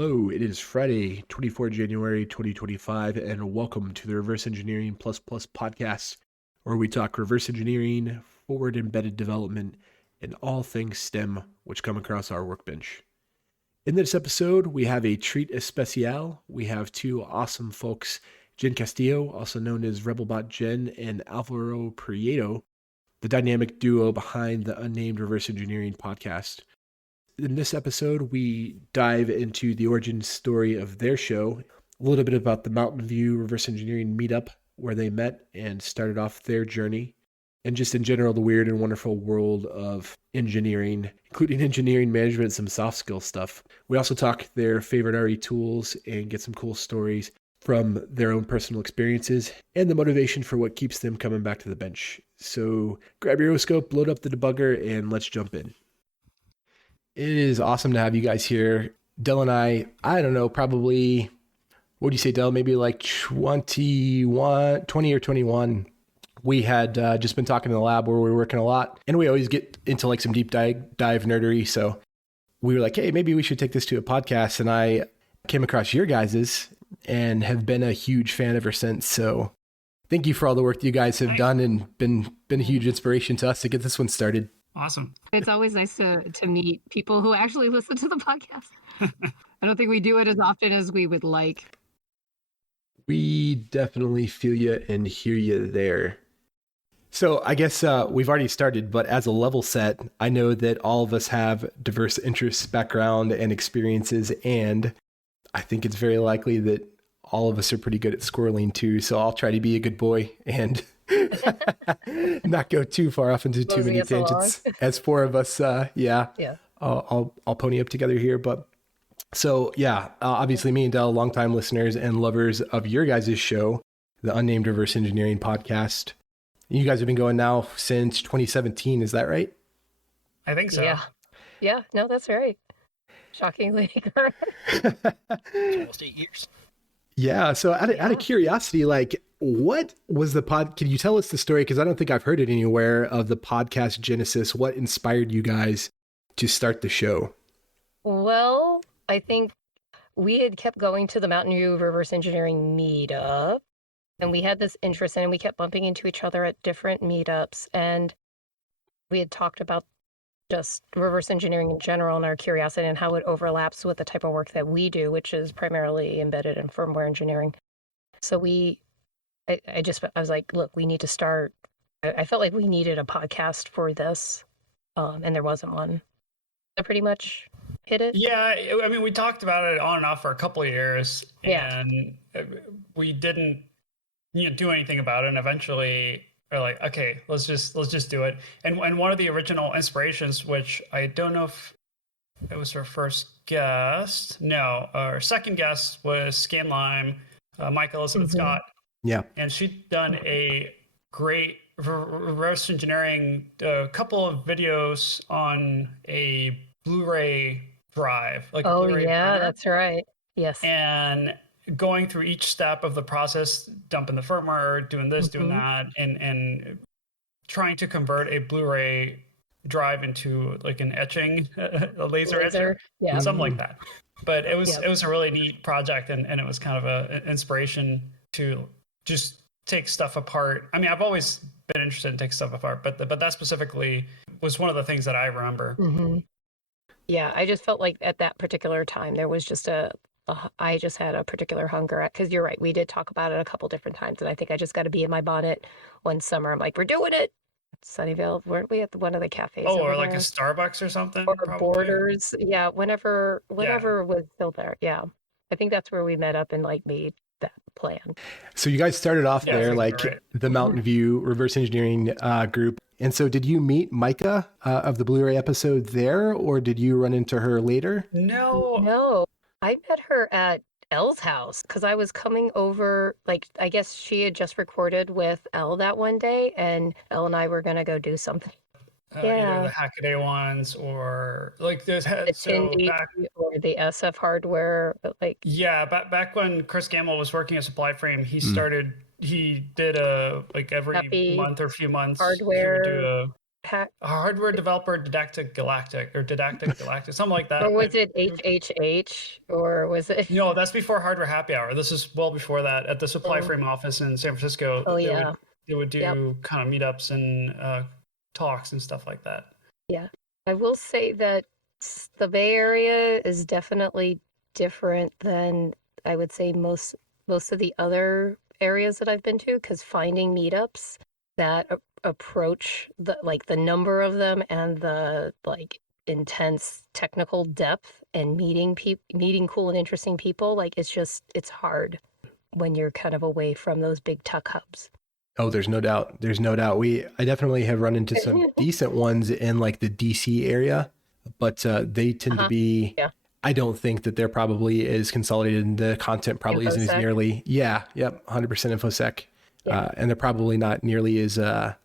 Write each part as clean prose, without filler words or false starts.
Hello, it is Friday, 24 January 2025, and welcome to the Reverse Engineering Plus Plus podcast, where we talk reverse engineering, forward embedded development, and all things STEM which come across our workbench. In this episode, we have a treat especial. We have two awesome folks, Jen Castillo, also known as Rebelbot Jen, and Alvaro Prieto, the dynamic duo behind the Unnamed Reverse Engineering Podcast. In this episode, we dive into the origin story of their show, a little bit about the Mountain View Reverse Engineering meetup, where they met and started off their journey, and just in general, the weird and wonderful world of engineering, including engineering management, some soft skill stuff. We also talk their favorite RE tools and get some cool stories from their own personal experiences and the motivation for what keeps them coming back to the bench. So grab your oscope, load up the debugger, and let's jump in. It is awesome to have you guys here. Del and I don't know, probably, what do you say, Del? Maybe like 20 or 21. We had just been talking in the lab where we were working a lot, and we always get into like some deep dive nerdery. So we were like, hey, maybe we should take this to a podcast. And I came across your guys's and have been a huge fan ever since. So thank you for all the work that you guys have done and been a huge inspiration to us to get this one started. Awesome. It's always nice to meet people who actually listen to the podcast. I don't think we do it as often as we would like. We definitely feel you and hear you there. So I guess we've already started, but as a level set, I know that all of us have diverse interests, background, and experiences, and I think it's very likely that all of us are pretty good at squirreling too. So I'll try to be a good boy and not go too far off into too many tangents. As four of us, I'll pony up together here. But so obviously me and Del, longtime listeners and lovers of your guys' show, the Unnamed Reverse Engineering Podcast. You guys have been going now since 2017, is that right? I think so. Yeah, no, that's right. Shockingly correct. Almost 8 years. Yeah, so out of curiosity, like, what was the can you tell us the story? Because I don't think I've heard it anywhere of the podcast genesis. What inspired you guys to start the show? Well, I think we had kept going to the Mountain View Reverse Engineering meetup, and we had this interest in it, and we kept bumping into each other at different meetups, and we had talked about just reverse engineering in general and our curiosity and how it overlaps with the type of work that we do, which is primarily embedded and firmware engineering. So I was like, look, we need to start. I felt like we needed a podcast for this, and there wasn't one. I pretty much hit it. Yeah, I mean, we talked about it on and off for a couple of years, and we didn't do anything about it. And eventually, we're like, okay, let's just do it. And one of the original inspirations, which I don't know if it was her first guest, no, our second guest was Scanlime, Mike Elizabeth Scott. Yeah. And she'd done a great reverse engineering, a couple of videos on a Blu-ray drive. Blu-ray printer. That's right. Yes. And going through each step of the process, dumping the firmware, doing this, doing that, and trying to convert a Blu-ray drive into like an etching, a laser etcher, something like that. But it was a really neat project, and it was kind of an inspiration to just take stuff apart. I mean, I've always been interested in taking stuff apart, but that specifically was one of the things that I remember. Mm-hmm. Yeah, I just felt like at that particular time there was just I just had a particular hunger because you're right. We did talk about it a couple different times, and I think I just got to be in my bonnet one summer. I'm like, we're doing it. Sunnyvale, weren't we at one of the cafes? Oh, or like a Starbucks or something? Or probably. Borders. Yeah, whenever was still there. Yeah. I think that's where we met up and like made that plan. So you guys started off there, like the Mountain View Reverse Engineering group. And so did you meet Micah of the Blu-ray episode there, or did you run into her later? No. I met her at Elle's house because I was coming over, like, I guess she had just recorded with Elle that one day, and Elle and I were going to go do something. Either the Hackaday ones or like there's or the SF hardware, back when Chris Gamble was working at Supply Frame, he did a like every month or few months hardware unpack. Hardware developer didactic galactic, something like that. Or was it HHH? Or was it? No, that's before Hardware Happy Hour. This is well before that. At the Supply Frame office in San Francisco, Oh, yeah. they would do kind of meetups and talks and stuff like that. Yeah. I will say that the Bay Area is definitely different than I would say most of the other areas that I've been to, because finding meetups that approach the number of them and the intense technical depth and meeting cool and interesting people, it's hard when you're kind of away from those big tech hubs. Oh, there's no doubt. I definitely have run into some decent ones in like the DC area, but they tend to be, I don't think that they're probably as consolidated, and the content probably isn't as nearly, 100% InfoSec. Yeah. And they're probably not nearly as, to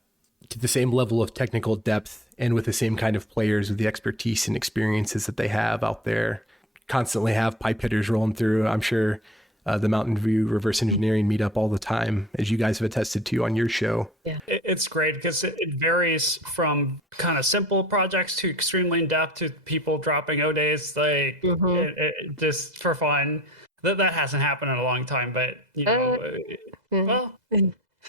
the same level of technical depth and with the same kind of players with the expertise and experiences that they have out there. Constantly have pipe hitters rolling through. I'm sure the Mountain View Reverse Engineering meetup all the time, as you guys have attested to on your show. Yeah, it's great because it varies from kind of simple projects to extremely in-depth to people dropping O-days, just for fun. That hasn't happened in a long time, but well.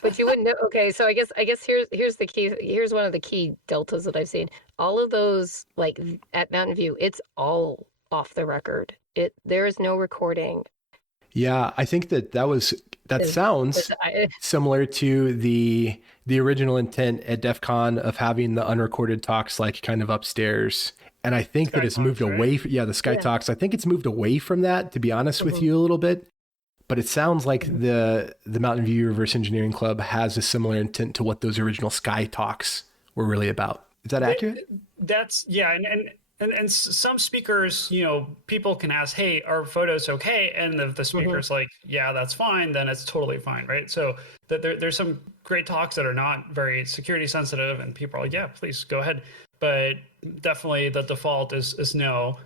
But you wouldn't know. Okay, so I guess here's the key. Here's one of the key deltas that I've seen. All of those, like at Mountain View, it's all off the record. There is no recording. Yeah, I think that sounds similar to the original intent at DEF CON of having the unrecorded talks like kind of upstairs. And I think that it's moved away. The Sky Talks. I think it's moved away from that, to be honest with you, a little bit. But it sounds like the Mountain View Reverse Engineering Club has a similar intent to what those original Sky Talks were really about. Is that accurate? And some speakers, people can ask, hey, are photos okay? And if the speaker's like, yeah, that's fine, then it's totally fine, right? So there's some great talks that are not very security sensitive, and people are like, yeah, please go ahead. But definitely the default is no,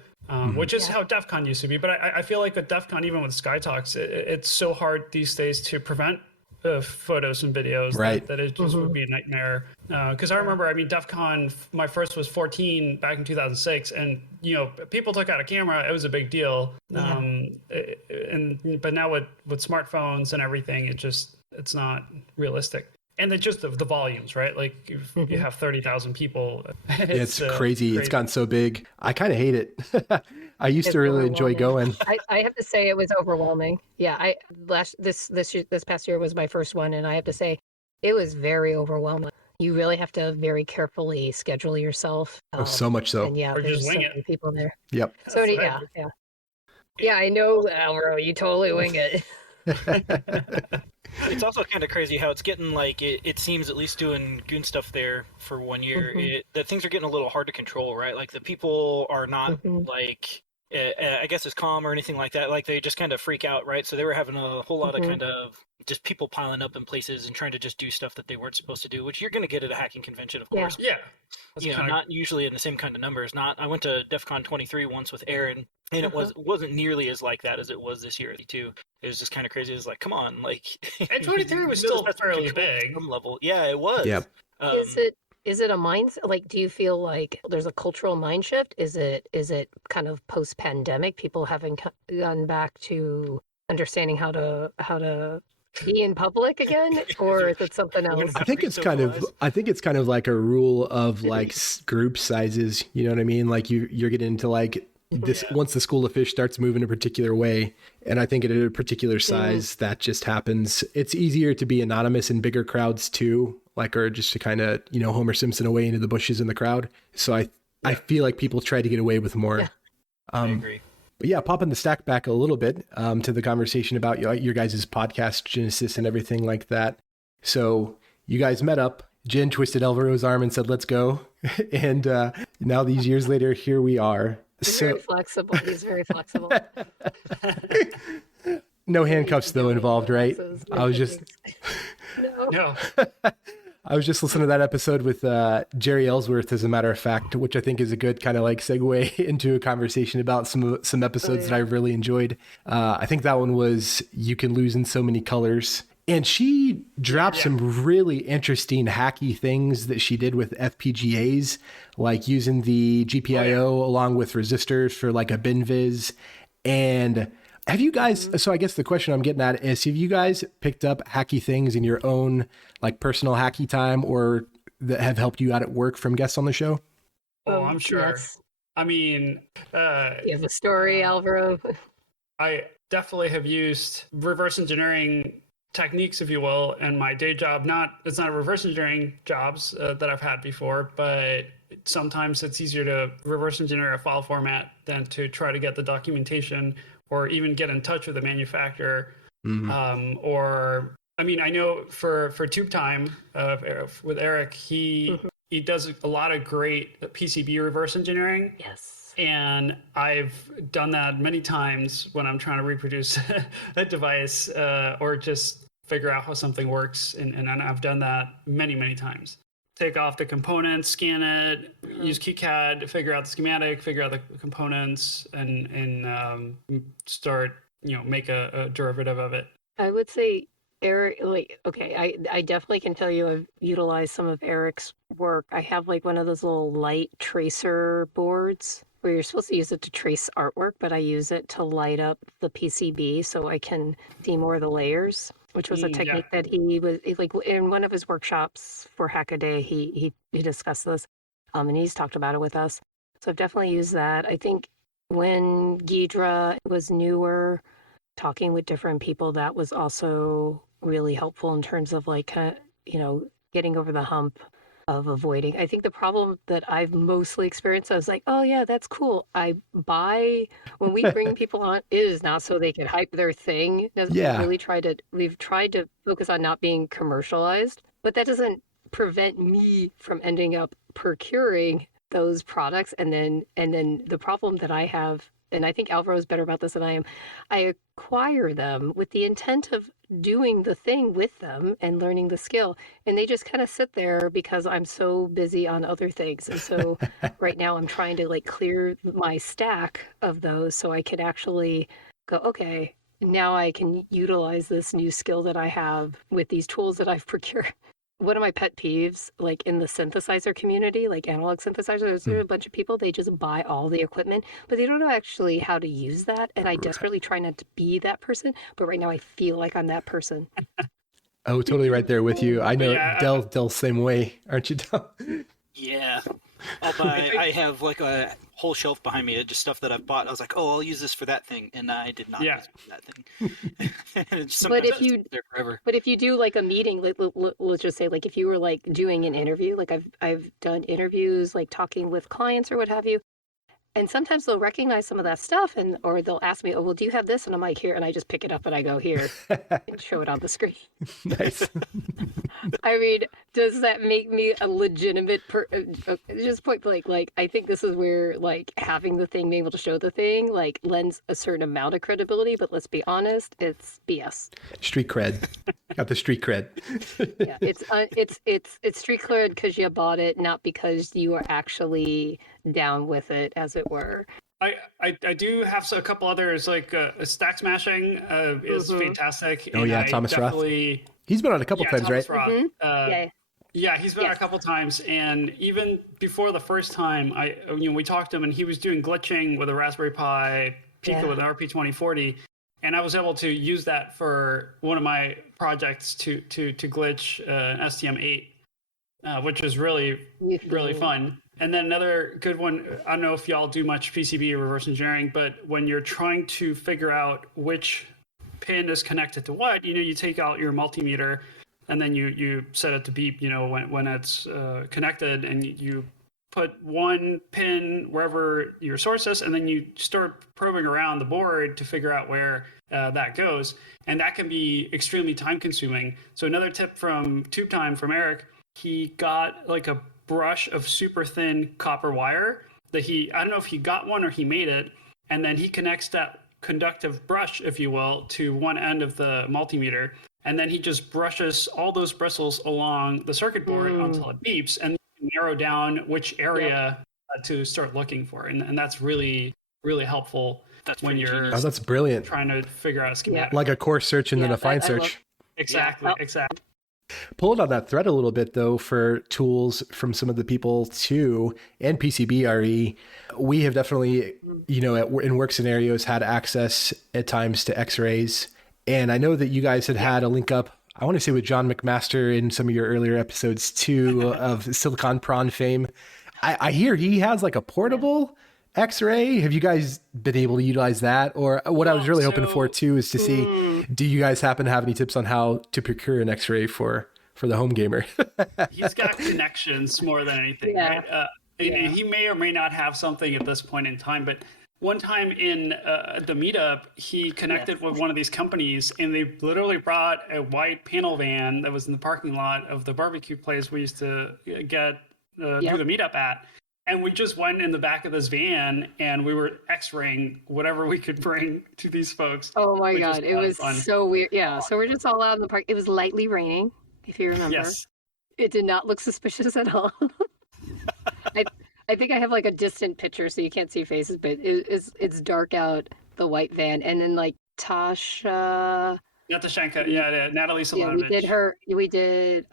which is how DEF CON used to be. But I feel like with DEF CON, even with Sky Talks, it's so hard these days to prevent photos and videos that it just would be a nightmare. Because I remember, DEF CON, my first was 14 back in 2006, and people took out a camera. It was a big deal. But now with smartphones and everything, it's not realistic. And then just the volumes, right? Like you have 30,000 people. It's crazy. It's gotten so big. I kind of hate it. I used to really enjoy going. I have to say it was overwhelming. Yeah, this past year was my first one, and I have to say it was very overwhelming. You really have to very carefully schedule yourself. So much so. And or there's just so wing many people there. Yep. So yeah, I know, Alvaro. You totally wing it. It's also kind of crazy how it's getting like it seems, at least doing goon stuff there for 1 year, that things are getting a little hard to control, right? Like the people are not like I guess as calm or anything like that. Like they just kind of freak out, right? So they were having a whole lot of kind of just people piling up in places and trying to just do stuff that they weren't supposed to do, which you're going to get at a hacking convention, of course. Yeah. Not usually in the same kind of numbers. I went to DEF CON 23 once with Aaron, and it wasn't nearly as like that as it was this year too. It was just kind of crazy. It was like, come on, like. And 23 was still fairly big. Some level, yeah, it was. Yeah. Is it a mindset? Like, do you feel like there's a cultural mind shift? Is it kind of post-pandemic, people having gone back to understanding how to be in public again, or is it something else? I think it's kind of like a rule of like group sizes. You know what I mean? Like you're getting into like this once the school of fish starts moving a particular way, and I think at a particular size that just happens. It's easier to be anonymous in bigger crowds too, like, or just to kind of Homer Simpson away into the bushes in the crowd. So I feel like people try to get away with more. I agree. But yeah, popping the stack back a little bit to the conversation about your guys' podcast genesis and everything like that. So you guys met up. Jen twisted Alvaro's arm and said, "Let's go." And now these years later, here we are. He's very flexible. He's very flexible. No handcuffs though involved, right? I was just No. I was just listening to that episode with Jerry Ellsworth, as a matter of fact, which I think is a good kind of like segue into a conversation about some episodes that I really enjoyed. I think that one was "You Can Lose in So Many Colors." And she dropped some really interesting hacky things that she did with FPGAs, like using the GPIO along with resistors for like a BinViz. And have you guys, so I guess the question I'm getting at is, have you guys picked up hacky things in your own like personal hacky time, or that have helped you out at work from guests on the show? Oh, I'm sure. Yes. I mean, You have a story, Alvaro? I definitely have used reverse engineering techniques, if you will, in my day job. It's not reverse engineering jobs that I've had before, but sometimes it's easier to reverse engineer a file format than to try to get the documentation or even get in touch with the manufacturer. Or, I mean, I know for Tube Time with Eric, he does a lot of great PCB reverse engineering. Yes. And I've done that many times when I'm trying to reproduce a device or just figure out how something works. And I've done that many, many times. Take off the components, scan it, use KiCad, figure out the schematic, figure out the components, and start, make a derivative of it. I would say Eric, I definitely can tell you I've utilized some of Eric's work. I have like one of those little light tracer boards where you're supposed to use it to trace artwork, but I use it to light up the PCB so I can see more of the layers, which was a technique that he was like in one of his workshops for Hackaday. He discussed this, and he's talked about it with us. So I've definitely used that. I think when Ghidra was newer, talking with different people, that was also really helpful in terms of like, getting over the hump of avoiding. I think the problem that I've mostly experienced, I was like, oh yeah, that's cool. When we bring people on, it is not so they can hype their thing. We've tried to focus on not being commercialized, but that doesn't prevent me from ending up procuring those products. And then the problem that I have, and I think Alvaro is better about this than I am, I acquire them with the intent of doing the thing with them and learning the skill. And they just kind of sit there because I'm so busy on other things. And so right now I'm trying to like clear my stack of those so I can actually go, okay, now I can utilize this new skill that I have with these tools that I've procured. One of my pet peeves, like in the synthesizer community, like analog synthesizers, there are a bunch of people, they just buy all the equipment, but they don't know actually how to use that. And I desperately try not to be that person, but right now I feel like I'm that person. Oh, totally right there with you. I know Dell's same way, aren't you, Dell? Yeah. I have like a whole shelf behind me of just stuff that I've bought. I was like, oh, I'll use this for that thing, and I did not use it for that thing. But if you do like a meeting, let's just say like if you were like doing an interview, like I've done interviews, like talking with clients or what have you, and sometimes they'll recognize some of that stuff, or they'll ask me, oh, well, do you have this? And I'm like, here, and I just pick it up and I go here and show it on the screen. Nice. I mean, does that make me a legitimate just point blank, like I think this is where like having the thing, being able to show the thing, like lends a certain amount of credibility, but let's be honest, it's BS. Street cred. Got the street cred. Yeah, it's street cred because you bought it, not because you are actually down with it, as it were. I do have a couple others, like stack smashing is fantastic. Oh yeah, Thomas Roth. He's been on a couple times, Thomas right? Roth. Yeah, he's been on a couple times, and even before the first time, we talked to him, and he was doing glitching with a Raspberry Pi Pico with an RP2040, and I was able to use that for one of my projects to glitch an STM8, which was really fun. And then another good one, I don't know if y'all do much PCB or reverse engineering, but when you're trying to figure out which pin is connected to what, you take out your multimeter and then you set it to beep, when it's connected, and you put one pin wherever your source is, and then you start probing around the board to figure out where that goes. And that can be extremely time consuming. So another tip from Tube Time from Eric, he got like a brush of super thin copper wire that I don't know if he got one or he made it, and then he connects that conductive brush, if you will, to one end of the multimeter, and then he just brushes all those bristles along the circuit board until it beeps, and you can narrow down which area to start looking for, and that's really, really helpful. That's when you're that's brilliant, trying to figure out a schematic. Like a core search and then a find search. Exactly. Exactly. Pulling on that thread a little bit, though, for tools from some of the people too, and PCBRE, we have definitely, in work scenarios had access at times to X-rays. And I know that you guys had a link up, I want to say with John McMaster in some of your earlier episodes too, of Silicon Prawn fame. I hear he has like a portable X-ray. Have you guys been able to utilize that? Or what I was really hoping for too is to see, do you guys happen to have any tips on how to procure an X-ray for the home gamer? He's got connections more than anything, right? He may or may not have something at this point in time, but one time in the meetup, he connected with one of these companies, and they literally brought a white panel van that was in the parking lot of the barbecue place we used to get do the meetup at. And we just went in the back of this van and we were X-raying whatever we could bring to these folks. Oh my God. It was so weird. Yeah. So we're just all out in the park. It was lightly raining, if you remember. Yes. It did not look suspicious at all. I think I have like a distant picture so you can't see faces, but it's dark out, the white van. And then like Tasha. Natashenka, Natalie Solanovich. Yeah, we did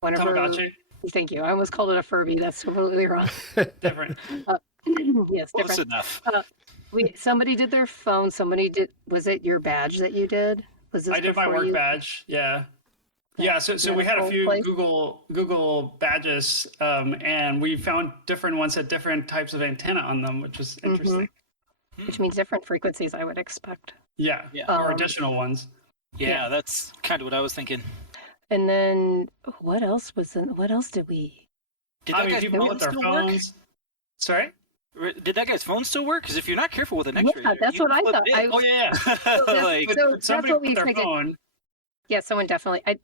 one of her. Tamagotchi. Thank you. I almost called it a Furby. That's completely wrong. Different. Yes, different. Close enough. Somebody did their phone. Somebody did. Was it your badge that you did? Was this? I did my work badge. Yeah. Yeah. So we had a few Google badges, and we found different ones had different types of antenna on them, which was interesting. Which means different frequencies, I would expect. Yeah. Or additional ones. Yeah, that's kind of what I was thinking. And then what else did we? Did that guy's phone still work? Sorry? Did that guy's phone still work? Because if you're not careful with an X-ray, that's what I thought. Oh yeah. So that's what we expected. Yeah, someone definitely. I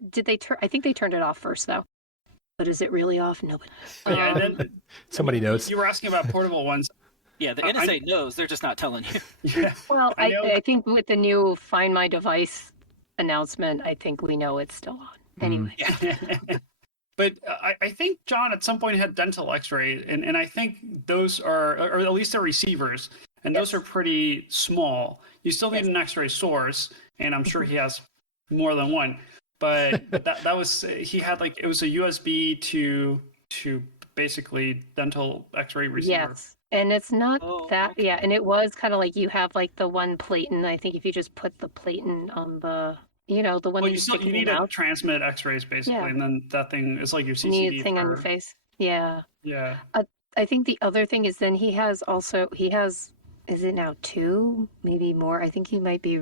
think they turned it off first though. But is it really off? Nobody. Yeah, and then somebody knows. You were asking about portable ones. Yeah, the NSA knows. They're just not telling you. Yeah. Well, I think with the new Find My Device announcement, I think we know it's still on. Anyway. But I think John at some point had dental X-ray, and I think those are, or at least they're receivers, and those are pretty small. You still need an X-ray source, and I'm sure he has more than one. But that was, he had like, it was a USB to basically dental X-ray receiver. Yes. And it's not and it was kind of like you have like the one platen. I think if you just put the platen on the, the one you need to transmit X-rays basically, and then that thing is like your CCD. You need a thing on your face. Yeah. Yeah. I think the other thing is then he has, is it now 2, maybe more? I think he might be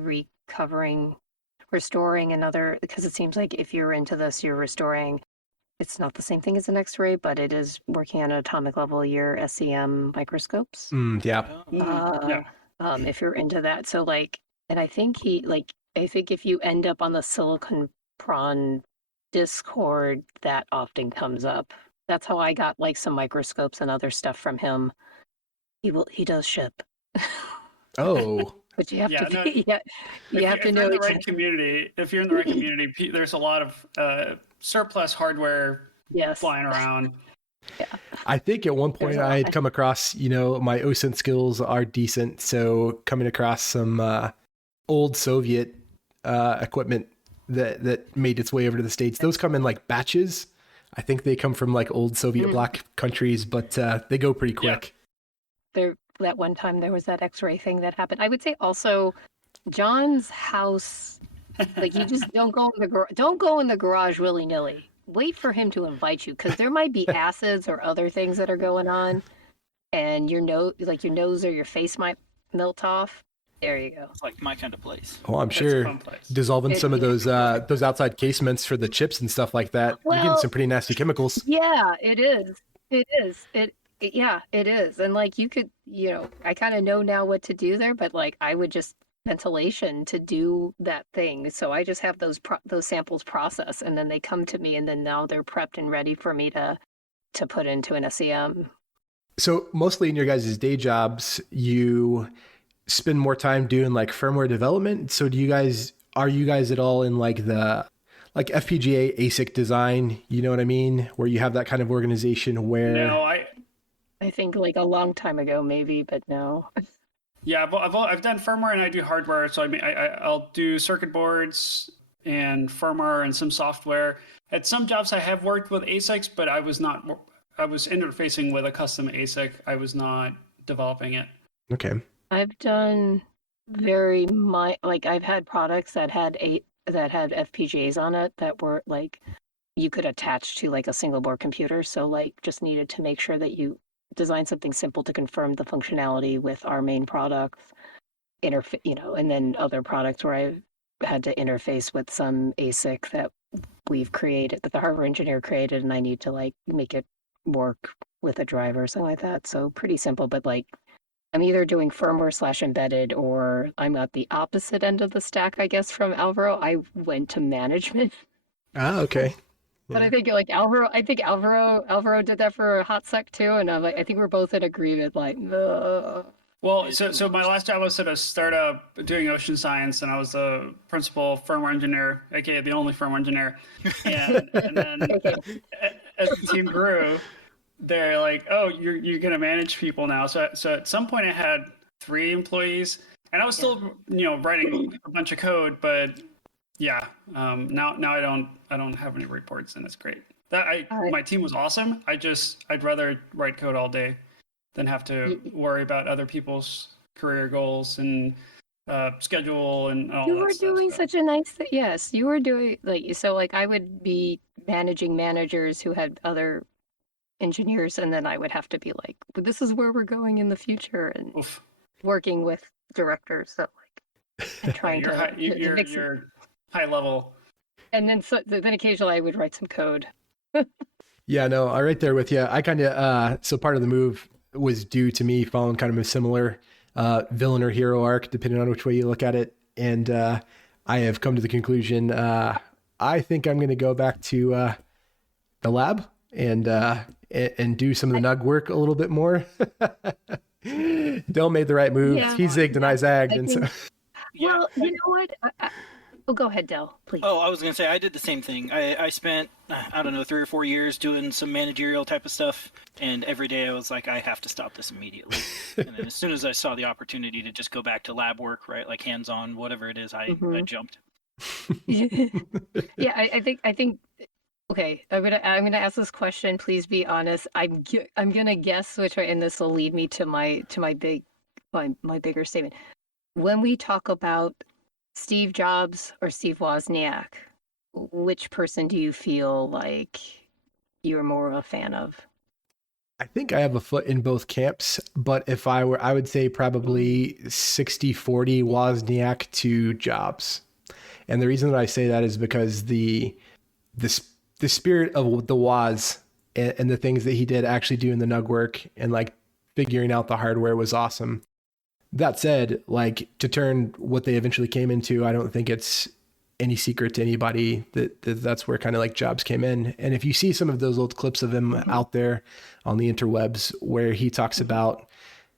restoring another, because it seems like if you're into this, you're restoring. It's not the same thing as an X-ray, but it is working on an atomic level, your SEM microscopes. If you're into that. So and I think I think if you end up on the Silicon Prawn Discord, that often comes up. That's how I got some microscopes and other stuff from him. He does ship. Oh. But you have to know the right community. If you're in the right community, there's a lot of surplus hardware flying around. Yeah. I think at one point I had come across, my OSINT skills are decent. So coming across some old Soviet equipment that made its way over to the States, those come in batches. I think they come from old Soviet bloc countries, but they go pretty quick. That one time there was that X-ray thing that happened. I would say also John's house, you just don't go in the garage willy-nilly. Wait for him to invite you, because there might be acids or other things that are going on, and your nose or your face might melt off. There you go. It's like my kind of place. Oh, I'm sure dissolving some of those outside casements for the chips and stuff like that, you're getting some pretty nasty chemicals. Yeah, it is. Yeah, it is. And you could, I kind of know now what to do there, but I would just ventilation to do that thing. So I just have those samples processed, and then they come to me, and then now they're prepped and ready for me to put into an SEM. So mostly in your guys' day jobs, you spend more time doing firmware development. So are you guys at all in the FPGA ASIC design? You know what I mean? Where you have that kind of organization where... No, I think a long time ago, maybe, but no. Yeah, I've done firmware and I do hardware. So I'll do circuit boards, and firmware and some software. At some jobs, I have worked with ASICs, but I was interfacing with a custom ASIC. I was not developing it. Okay. I've done I've had products that had FPGAs on it that were like you could attach to like a single board computer. So like just needed to make sure that you design something simple to confirm the functionality with our main products, and then other products where I've had to interface with some ASIC that we've created, that the hardware engineer created, and I need to like make it work with a driver or something like that. So pretty simple, but like I'm either doing firmware / embedded, or I'm at the opposite end of the stack, I guess, from Alvaro. I went to management. Okay. But I think like Alvaro did that for a hot sec too, and I'm like, I think we're both in agreement. Like, ugh. Well, so my last job was at a startup doing ocean science, and I was the principal firmware engineer, aka the only firmware engineer. And then as the team grew, they're like, "Oh, you're gonna manage people now." So at some point, I had 3 employees, and I was still writing a bunch of code, but yeah, now I don't have any reports, and it's great. My team was awesome. I'd rather write code all day than have to worry about other people's career goals and schedule and all that. You were doing such a nice thing. Yes, you were doing like I would be managing managers who had other engineers, and then I would have to be like, well, this is where we're going in the future, and working with directors. So like, and trying you're high level. And then then occasionally I would write some code. Yeah, no, I'm right there with you. I kind of so part of the move was due to me following kind of a similar villain or hero arc, depending on which way you look at it. And I have come to the conclusion, I think I'm going to go back to the lab and do some of the nug work a little bit more. Dell made the right move. Yeah, he zigged and I zagged. Well, you know what? Go ahead, Dell, please. Oh, I was going to say, I did the same thing. I spent, I don't know, 3 or 4 years doing some managerial type of stuff. And every day I was like, I have to stop this immediately. And then as soon as I saw the opportunity to just go back to lab work, right, like hands-on, whatever it is, I jumped. Yeah, I think. Okay, I'm gonna ask this question. Please be honest. I'm gonna guess which way, and this will lead me to my bigger statement. When we talk about Steve Jobs or Steve Wozniak, which person do you feel like you're more of a fan of? I think I have a foot in both camps, but if I would say probably 60-40 Wozniak to Jobs. And the reason that I say that is because the spirit of the Woz and the things that he did actually doing the nug work and like figuring out the hardware was awesome. That said, like to turn what they eventually came into, I don't think it's any secret to anybody that's where kind of like Jobs came in. And if you see some of those old clips of him out there on the interwebs where he talks about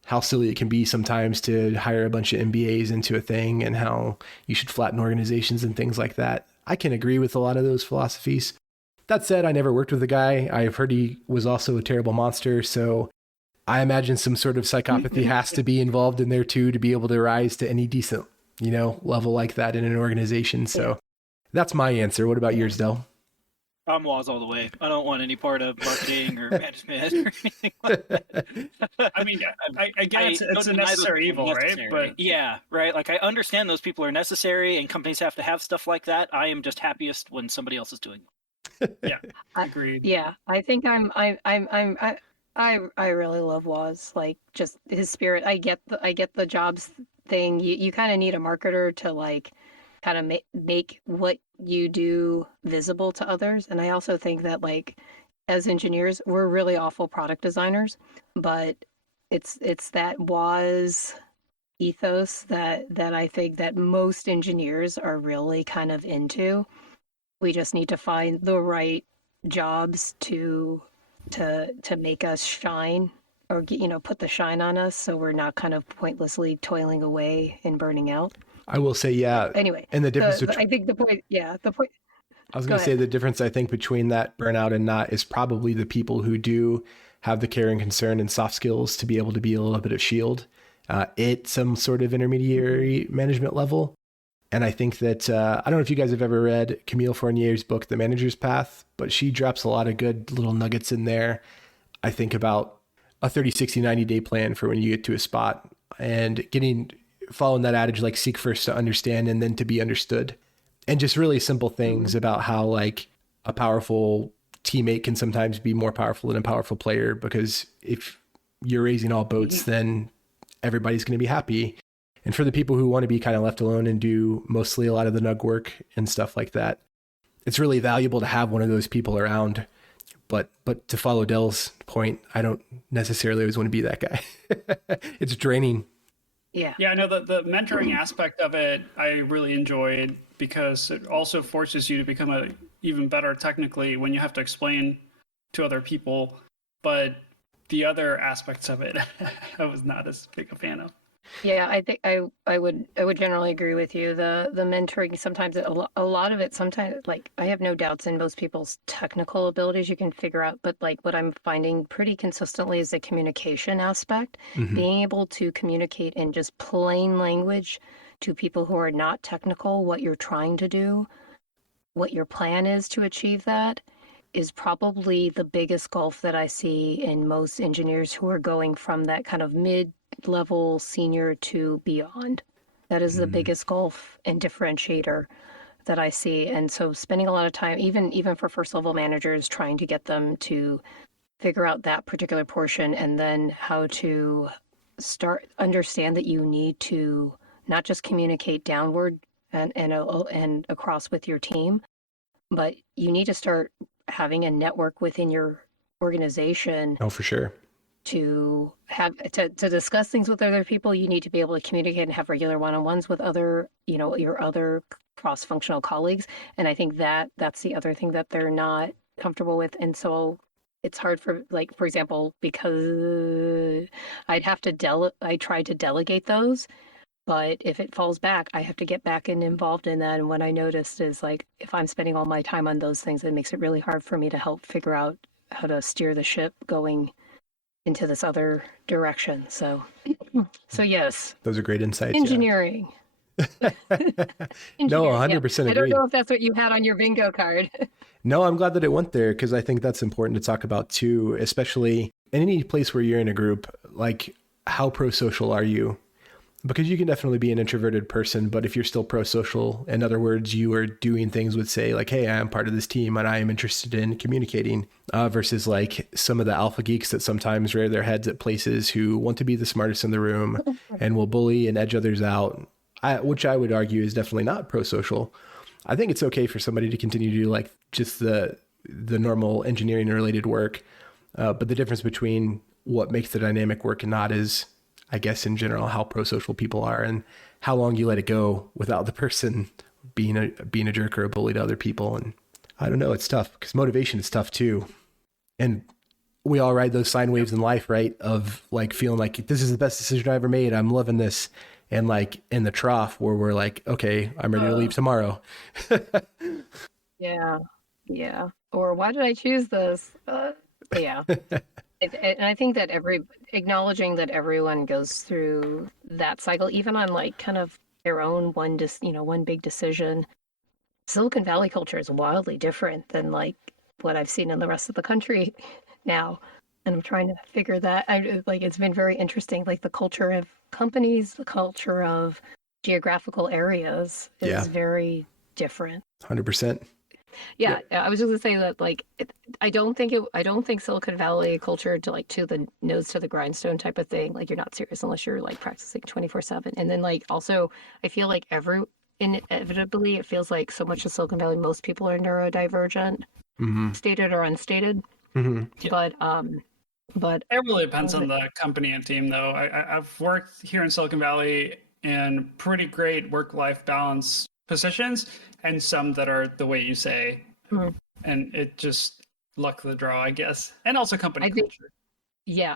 how silly it can be sometimes to hire a bunch of MBAs into a thing and how you should flatten organizations and things like that, I can agree with a lot of those philosophies. That said, I never worked with the guy. I've heard he was also a terrible monster, so I imagine some sort of psychopathy has to be involved in there too to be able to rise to any decent, level like that in an organization. So that's my answer. What about yours, Del? I'm Woz all the way. I don't want any part of marketing or management or anything like that. I mean, I guess it's a necessary evil, right? But yeah, right. Like I understand those people are necessary and companies have to have stuff like that. I am just happiest when somebody else is doing it. Yeah, agreed. Yeah, I think I really love Woz, like just his spirit. I get the Jobs thing. You kind of need a marketer to like kind of make what you do visible to others. And I also think that like as engineers, we're really awful product designers, but it's that Woz ethos that I think that most engineers are really kind of into. We just need to find the right jobs to make us shine, or put the shine on us, so we're not kind of pointlessly toiling away and burning out. I will say, yeah. Anyway, and the difference. I think the point. I was going to say the difference I think between that burnout and not is probably the people who do have the care and concern and soft skills to be able to be a little bit of shield at some sort of intermediary management level. And I think that, I don't know if you guys have ever read Camille Fournier's book, The Manager's Path, but she drops a lot of good little nuggets in there. I think about a 30, 60, 90-day plan for when you get to a spot and following that adage, like seek first to understand and then to be understood. And just really simple things about how like a powerful teammate can sometimes be more powerful than a powerful player, because if you're raising all boats, then everybody's going to be happy. And for the people who want to be kind of left alone and do mostly a lot of the nug work and stuff like that, it's really valuable to have one of those people around. But to follow Dell's point, I don't necessarily always want to be that guy. It's draining. Yeah, no, the mentoring aspect of it, I really enjoyed, because it also forces you to become even better technically when you have to explain to other people. But the other aspects of it, I was not as big a fan of. Yeah, I think I would generally agree with you. The mentoring, sometimes a lot of it, sometimes, like, I have no doubts in most people's technical abilities you can figure out, but like what I'm finding pretty consistently is the communication aspect. Being able to communicate in just plain language to people who are not technical what you're trying to do, what your plan is to achieve that, is probably the biggest gulf that I see in most engineers who are going from that kind of mid-level senior to beyond. That is the biggest gulf and differentiator that I see. And so spending a lot of time, even for first level managers, trying to get them to figure out that particular portion, and then how to understand that you need to not just communicate downward and across with your team, but you need to start having a network within your organization. Oh, for sure. To discuss things with other people, you need to be able to communicate and have regular one-on-ones with your other cross-functional colleagues. And I think that's the other thing that they're not comfortable with. And so it's hard for example, because I tried to delegate those, but if it falls back, I have to get back and involved in that. And what I noticed is, like, if I'm spending all my time on those things, it makes it really hard for me to help figure out how to steer the ship going into this other direction. So yes. Those are great insights. Engineering. Yeah. No, 100% agree. I don't know if that's what you had on your bingo card. No, I'm glad that it went there, because I think that's important to talk about too, especially in any place where you're in a group. Like, how pro-social are you? Because you can definitely be an introverted person, but if you're still pro-social, in other words, you are doing things with, say, like, hey, I'm part of this team and I am interested in communicating, versus like some of the alpha geeks that sometimes rear their heads at places who want to be the smartest in the room and will bully and edge others out, which I would argue is definitely not pro-social. I think it's okay for somebody to continue to do like just the normal engineering related work. But the difference between what makes the dynamic work and not is, I guess, in general, how pro-social people are and how long you let it go without the person being a jerk or a bully to other people. And I don't know, it's tough, because motivation is tough too. And we all ride those sine waves in life, right? Of like feeling like this is the best decision I ever made. I'm loving this. And like in the trough where we're like, okay, I'm ready to leave tomorrow. Yeah. Or why did I choose this? Yeah. And I think that acknowledging that everyone goes through that cycle, even on like kind of their own one big decision. Silicon Valley culture is wildly different than like what I've seen in the rest of the country now. And I'm trying to figure that out. It's been very interesting. Like the culture of companies, the culture of geographical areas is very different. 100%. Yeah, I was just gonna say that, like, I don't think Silicon Valley culture to the nose to the grindstone type of thing. Like, you're not serious unless you're like practicing 24/7. And then like also, I feel like inevitably it feels like so much of Silicon Valley, most people are neurodivergent, stated or unstated. But it really depends on the company and team, though. I've worked here in Silicon Valley in pretty great work-life balance positions, and some that are the way you say, and it just luck of the draw, I guess, and also company culture.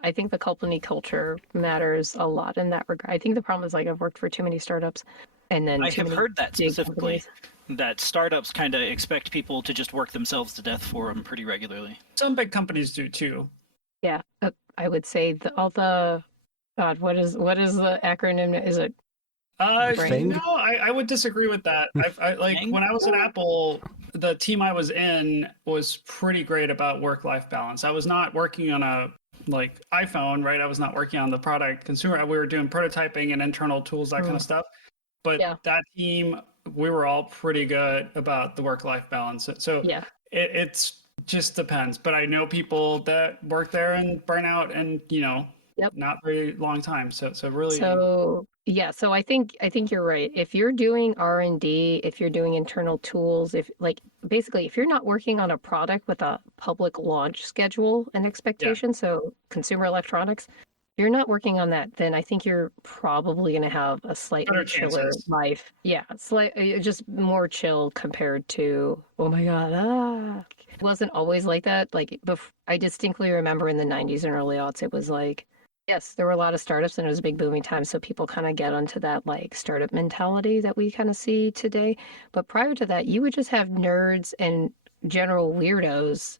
I think the company culture matters a lot in that regard. I think the problem is, like, I've worked for too many startups, and then I have heard that specifically, companies. that startups kind of expect people to just work themselves to death for them pretty regularly. Some big companies do too. Yeah, I would say what is the acronym? Is it? No, I would disagree with that. I like when I was at Apple, the team I was in was pretty great about work-life balance. I was not working on a like iPhone, right? I was not working on the product consumer. We were doing prototyping and internal tools, that kind of stuff. But that team, we were all pretty good about the work-life balance. So it's just depends. But I know people that work there and burn out and, not very long time. So really. So I think you're right. If you're doing R&D, if you're doing internal tools, if you're not working on a product with a public launch schedule and expectation, so consumer electronics, if you're not working on that, then I think you're probably going to have a slightly chiller life. Yeah, just more chill compared to, oh my God, It wasn't always like that. Like, I distinctly remember in the 90s and early aughts, it was like, yes, there were a lot of startups and it was a big booming time. So people kind of get onto that like startup mentality that we kind of see today. But prior to that, you would just have nerds and general weirdos,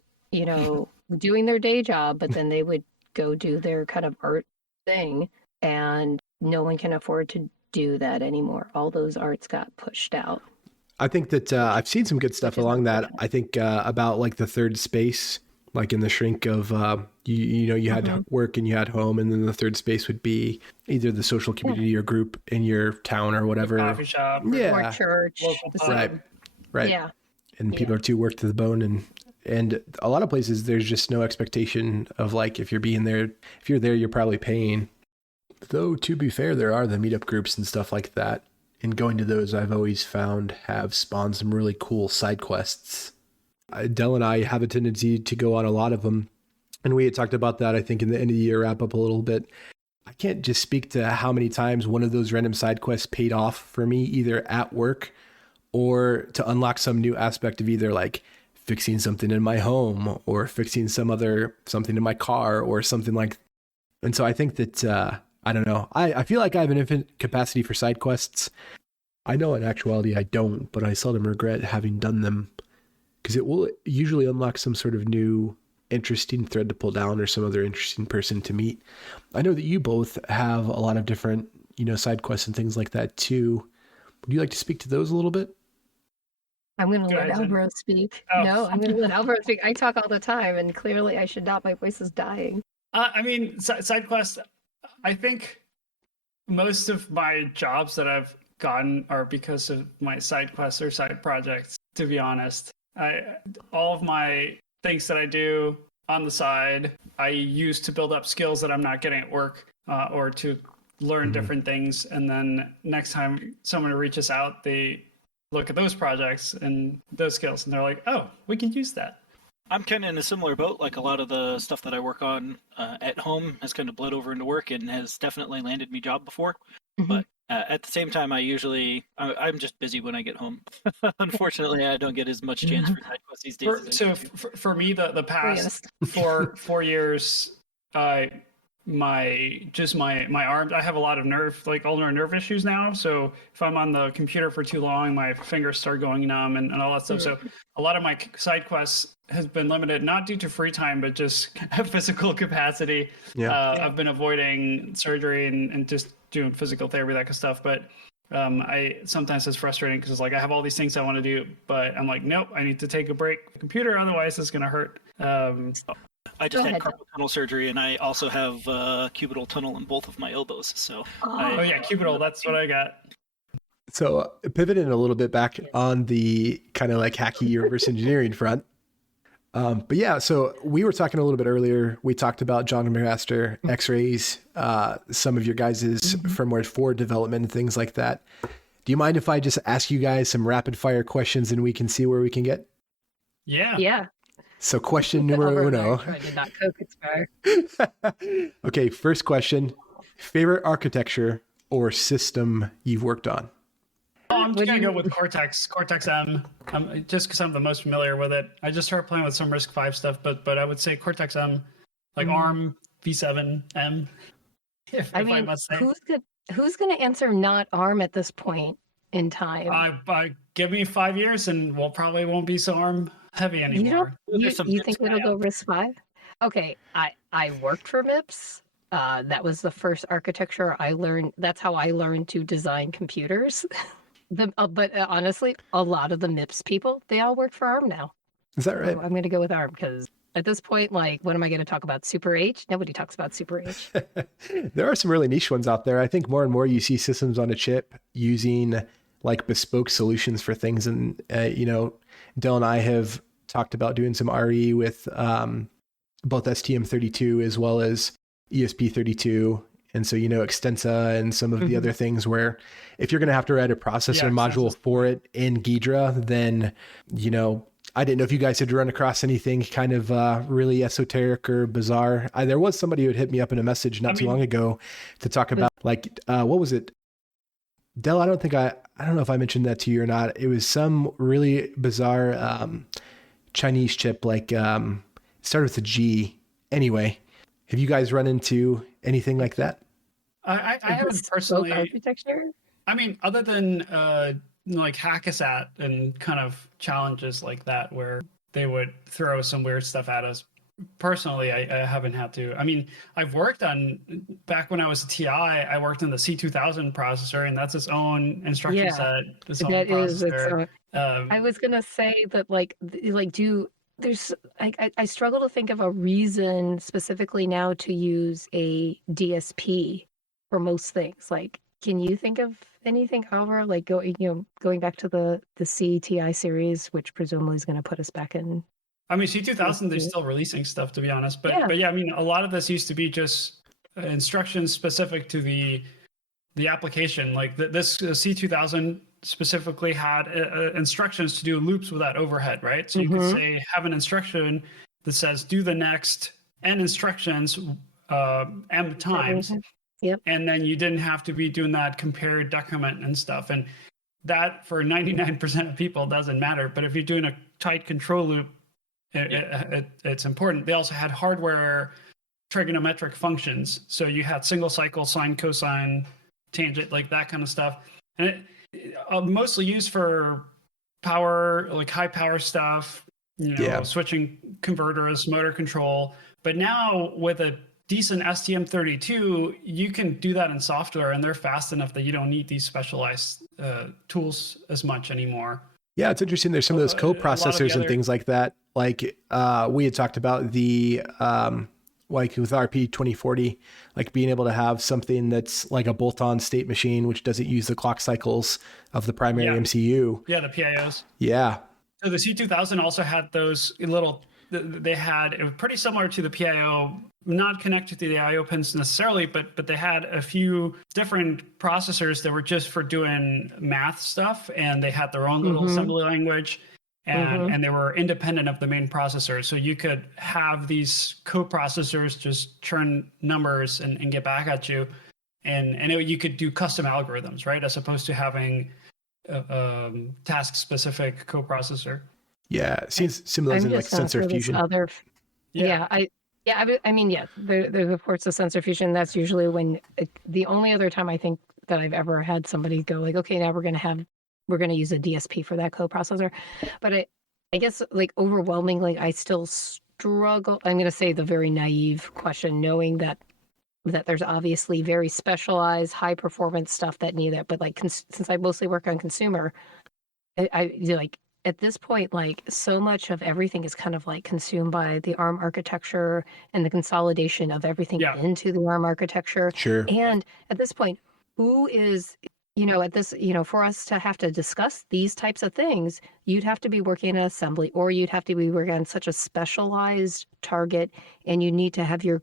doing their day job, but then they would go do their kind of art thing. And no one can afford to do that anymore. All those arts got pushed out. I think that I've seen some good stuff along that. I think about like the third space, like in the shrink of, you had work and you had home, and then the third space would be either the social community or group in your town or whatever. Coffee shop. Or church. Right. Yeah. And people are too worked to the bone. And a lot of places, there's just no expectation of like, if you're there, you're probably paying. Though, to be fair, there are the meetup groups and stuff like that. And going to those, I've always found have spawned some really cool side quests. Dell and I have a tendency to go on a lot of them. And we had talked about that, I think, in the end of the year wrap up a little bit. I can't just speak to how many times one of those random side quests paid off for me, either at work or to unlock some new aspect of either like fixing something in my home or fixing something in my car or something like. And so I think that, I don't know. I feel like I have an infinite capacity for side quests. I know in actuality I don't, but I seldom regret having done them because it will usually unlock some sort of new interesting thread to pull down or some other interesting person to meet. I know that you both have a lot of different, side quests and things like that too. Would you like to speak to those a little bit? I'm going to let Alvaro speak. Oh. No, I'm going to let Alvaro speak. I talk all the time and clearly I should not. My voice is dying. Side quests, I think most of my jobs that I've gotten are because of my side quests or side projects, to be honest. All of my things that I do on the side, I use to build up skills that I'm not getting at work or to learn different things. And then next time someone reaches out, they look at those projects and those skills and they're like, oh, we can use that. I'm kind of in a similar boat. Like a lot of the stuff that I work on at home has kind of bled over into work and has definitely landed me job before. But at the same time, I'm just busy when I get home. Unfortunately, I don't get as much chance for side quests these days. For me, the past 4 years, my arms, I have a lot of ulnar nerve issues now. So if I'm on the computer for too long, my fingers start going numb and all that stuff. So a lot of my side quests has been limited, not due to free time, but just physical capacity. I've been avoiding surgery and just doing physical therapy, that kind of stuff. But sometimes it's frustrating because it's like I have all these things I want to do, but I'm like, nope, I need to take a break. Computer, otherwise it's gonna hurt. I just had carpal tunnel surgery, and I also have cubital tunnel in both of my elbows. So cubital, that's what I got. So pivoting a little bit back on the kind of like hacky reverse engineering front. But yeah, so we were talking a little bit earlier. We talked about John Master, X-rays, some of your guys' firmware for development and things like that. Do you mind if I just ask you guys some rapid fire questions and we can see where we can get? Yeah. So question numero uno. Okay, first question. Favorite architecture or system you've worked on? I'm just going to go with Cortex-M, just because I'm the most familiar with it. I just started playing with some RISC-V stuff, but I would say Cortex-M, like ARM V7M, if I must say. Who's going to answer not ARM at this point in time? Give me 5 years and we'll probably won't be so ARM heavy anymore. You think it'll go RISC-V? Okay, I worked for MIPS. That was the first architecture I learned. That's how I learned to design computers. But honestly, a lot of the MIPS people, they all work for ARM now. Is that right? So I'm going to go with ARM because at this point, like, what am I going to talk about? Super H? Nobody talks about Super H. There are some really niche ones out there. I think more and more you see systems on a chip using like bespoke solutions for things. And, Dell and I have talked about doing some RE with both STM32 as well as ESP32. And so, Extensa and some of the other things where if you're going to have to write a processor module for it in Ghidra, then, I didn't know if you guys had run across anything kind of really esoteric or bizarre. There was somebody who had hit me up in a message not too long ago to talk about what was it? Dell, I don't know if I mentioned that to you or not. It was some really bizarre Chinese chip, it started with a G. Anyway, have you guys run into anything like that? I haven't personally. Architecture? I mean, other than like Hackasat and kind of challenges like that where they would throw some weird stuff at us. Personally, I haven't had to. I mean, I've worked on, back when I was a TI, I worked on the C2000 processor, and that's its own instruction set. That is its own. I was going to say that, I struggle to think of a reason specifically now to use a DSP for most things. Like, can you think of anything, however, like going back to the CTI series, which presumably is going to put us back in? I mean, C2000, they're still releasing stuff, to be honest. But yeah, I mean, a lot of this used to be just instructions specific to the application. Like this C2000 specifically had instructions to do loops without overhead, right? So you could say, have an instruction that says, do the next n instructions m times. Yep. And then you didn't have to be doing that compare, decrement and stuff. And that for 99% of people doesn't matter. But if you're doing a tight control loop, it's important. They also had hardware trigonometric functions. So you had single cycle, sine, cosine, tangent, like that kind of stuff. And mostly used for power, like high power stuff, switching converters, motor control. But now with a decent STM32, you can do that in software, and they're fast enough that you don't need these specialized tools as much anymore. Yeah, it's interesting. There's some of those co-processors and things like that. Like we had talked about the like with RP 2040, like being able to have something that's like a bolt-on state machine, which doesn't use the clock cycles of the primary MCU. Yeah, the PIOs. Yeah. So the C2000 also had those little. They had, it was pretty similar to the PIO, not connected to the IO pins necessarily, but they had a few different processors that were just for doing math stuff, and they had their own little assembly language, and they were independent of the main processor. So you could have these co-processors just churn numbers and get back at you, and you could do custom algorithms, right? As opposed to having a task-specific co-processor. Yeah, it seems similar in like sensor fusion. There's of course the sensor fusion. That's usually when the only other time I think that I've ever had somebody go like, okay, now we're going to use a DSP for that co-processor. But I guess like overwhelmingly, I still struggle. I'm going to say the very naive question, knowing that there's obviously very specialized high performance stuff that need it. But like, since I mostly work on consumer, I like, at this point, like so much of everything is kind of like consumed by the ARM architecture and the consolidation of everything into the ARM architecture. Sure. And at this point, who is, for us to have to discuss these types of things, you'd have to be working in assembly, or you'd have to be working on such a specialized target, and you need to have your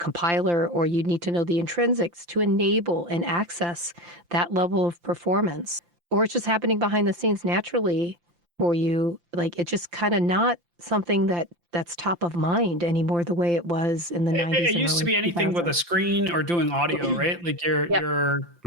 compiler, or you need to know the intrinsics to enable and access that level of performance. Or it's just happening behind the scenes naturally for you. Like, it's just kind of not something that's top of mind anymore the way it was in the 90s. It used to be anything 2000s. With a screen or doing audio, right? Like your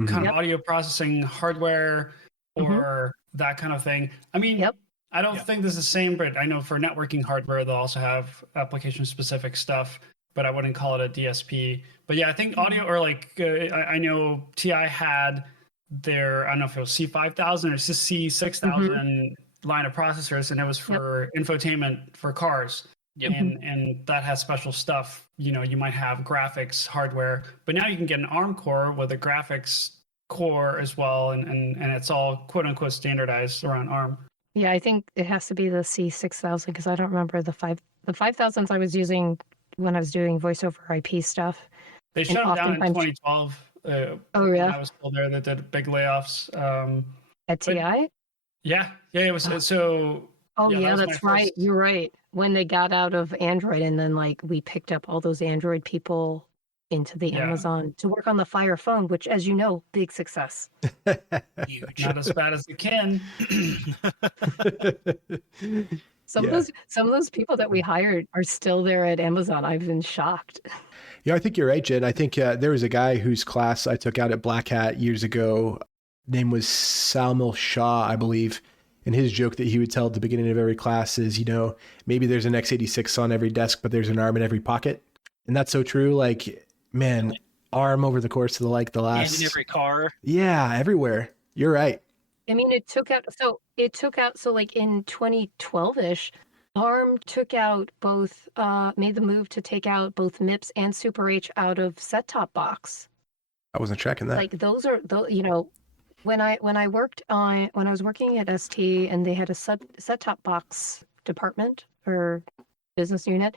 kind of audio processing hardware or that kind of thing. I mean, I don't think this is the same, but I know for networking hardware, they'll also have application-specific stuff, but I wouldn't call it a DSP. But yeah, I think audio, or like I know TI had their, I don't know if it was C5000 or C6000 line of processors, and it was for infotainment for cars. And that has special stuff. You might have graphics hardware, but now you can get an ARM core with a graphics core as well, and it's all quote unquote standardized around ARM. Yeah, I think it has to be the C6000 because I don't remember the 5000s I was using when I was doing voice over IP stuff. They shut them down in 2012. Oh, when really? I was still there, they did big layoffs. At TI? Yeah, it was so. Oh, yeah, that was that's my right. first- You're right. When they got out of Android and then like we picked up all those Android people into the Yeah. Amazon to work on the Fire phone, which, as you know, big success. Huge. Not as bad as the Kin. Some of those people that we hired are still there at Amazon. I've been shocked. Yeah, I think you're right, Jen. I think there was a guy whose class I took out at Black Hat years ago. Name was Salmil Shah, I believe. And his joke that he would tell at the beginning of every class is, maybe there's an x86 on every desk, but there's an ARM in every pocket. And that's so true. Like, man, ARM over the course of the last... And in every car. Yeah, everywhere. You're right. I mean, it took out like in 2012-ish, ARM took out both, made the move to take out both MIPS and Super H out of set-top box. I wasn't tracking that. Like those are, when I was working at ST and they had a set-top box department or business unit,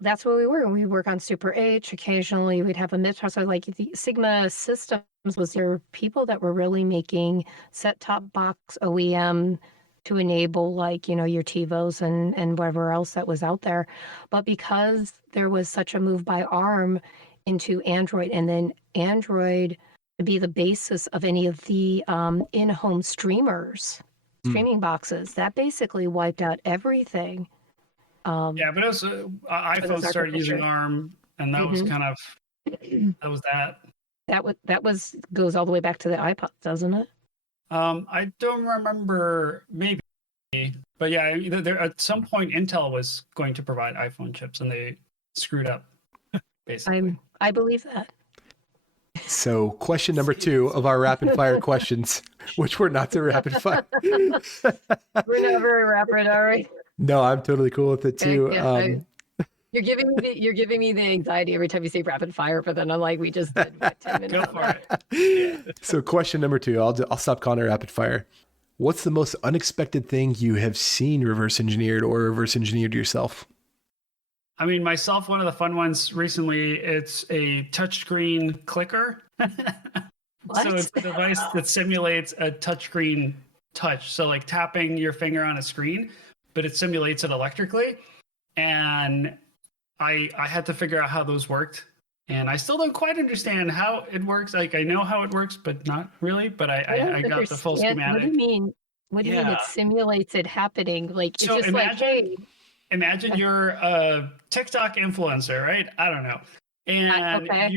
that's where we were. We'd work on Super H. Occasionally we'd have a MIPS. So like the Sigma Systems was there people that were really making set-top box OEM to enable like, your TiVos and whatever else that was out there. But because there was such a move by ARM into Android and then Android to be the basis of any of the in-home streaming boxes, that basically wiped out everything. Yeah, but it was iPhone started using ARM, and that was kind of that goes all the way back to the iPod, doesn't it? I don't remember, maybe, but yeah, there at some point Intel was going to provide iPhone chips, and they screwed up. Basically, I believe that. So, question number 2 of our rapid fire questions, which were not so rapid fire. We're not very rapid, are we? No, I'm totally cool with it too. Yeah, you're giving me the anxiety every time you say rapid fire, but then I'm like, we just did 10 minutes. Go for it. So, question number 2, I'll stop calling it rapid fire. What's the most unexpected thing you have seen reverse engineered or reverse engineered yourself? I mean, myself, one of the fun ones recently, it's a touchscreen clicker. So it's a device that simulates a touchscreen touch. So like tapping your finger on a screen, but it simulates it electrically. And I had to figure out how those worked. And I still don't quite understand how it works. Like I know how it works, but not really. But I got the full schematic. What do you mean? What do you mean it simulates it happening? Like it's so just like, hey. Imagine you're a TikTok influencer, right? I don't know. And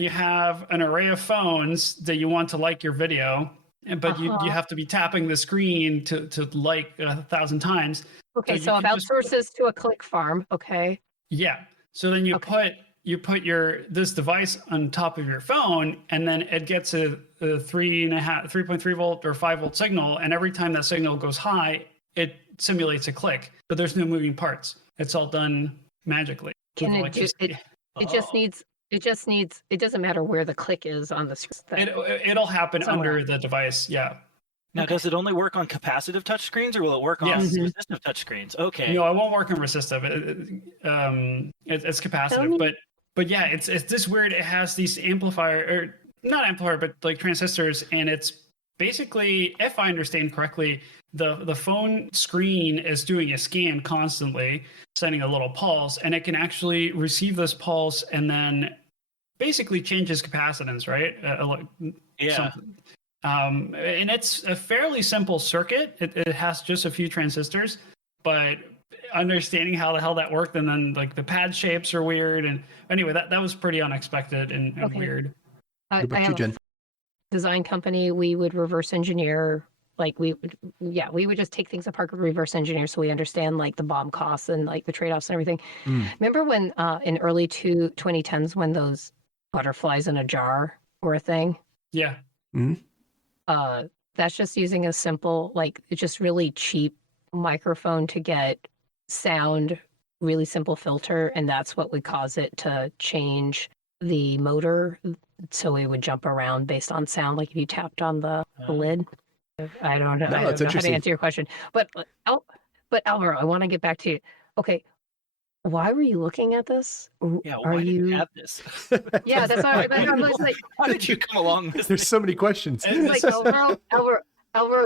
you have an array of phones that you want to like your video, but you have to be tapping the screen to like 1,000 times. Okay, so I've outsourced this to a click farm. Okay. Yeah. So then you put this device on top of your phone, and then it gets a 3.3 volt or 5 volt signal, and every time that signal goes high, it simulates a click, but there's no moving parts. It's all done magically. It doesn't matter where the click is on the screen. It'll happen under the device. Yeah. Now, does it only work on capacitive touchscreens, or will it work on resistive touchscreens? Okay. No, it won't work on resistive. It's capacitive, but yeah, it's this weird. It has these not amplifier, but like transistors, and it's basically, if I understand correctly, the phone screen is doing a scan constantly, sending a little pulse, and it can actually receive this pulse and then basically change its capacitance, right? And it's a fairly simple circuit. It has just a few transistors, but understanding how the hell that worked, and then like the pad shapes are weird. And anyway, that was pretty unexpected and weird. I have a design company. We would reverse engineer. Like we would just take things apart, reverse engineer, so we understand like the BOM costs and like the trade-offs and everything. Remember when in early 2010s when those butterflies in a jar were a thing? Yeah. That's just using a simple, like just really cheap microphone to get sound, really simple filter, and that's what would cause it to change the motor so it would jump around based on sound, like if you tapped on the lid. I don't know. No, I don't it's know how to interesting. answer your question. But Alvaro, I want to get back to you. Okay, why were you looking at this? Yeah, Are why did you you? have this? Yeah, that's why I'm like, How did you come along this? There's so many questions. it's like Alvaro,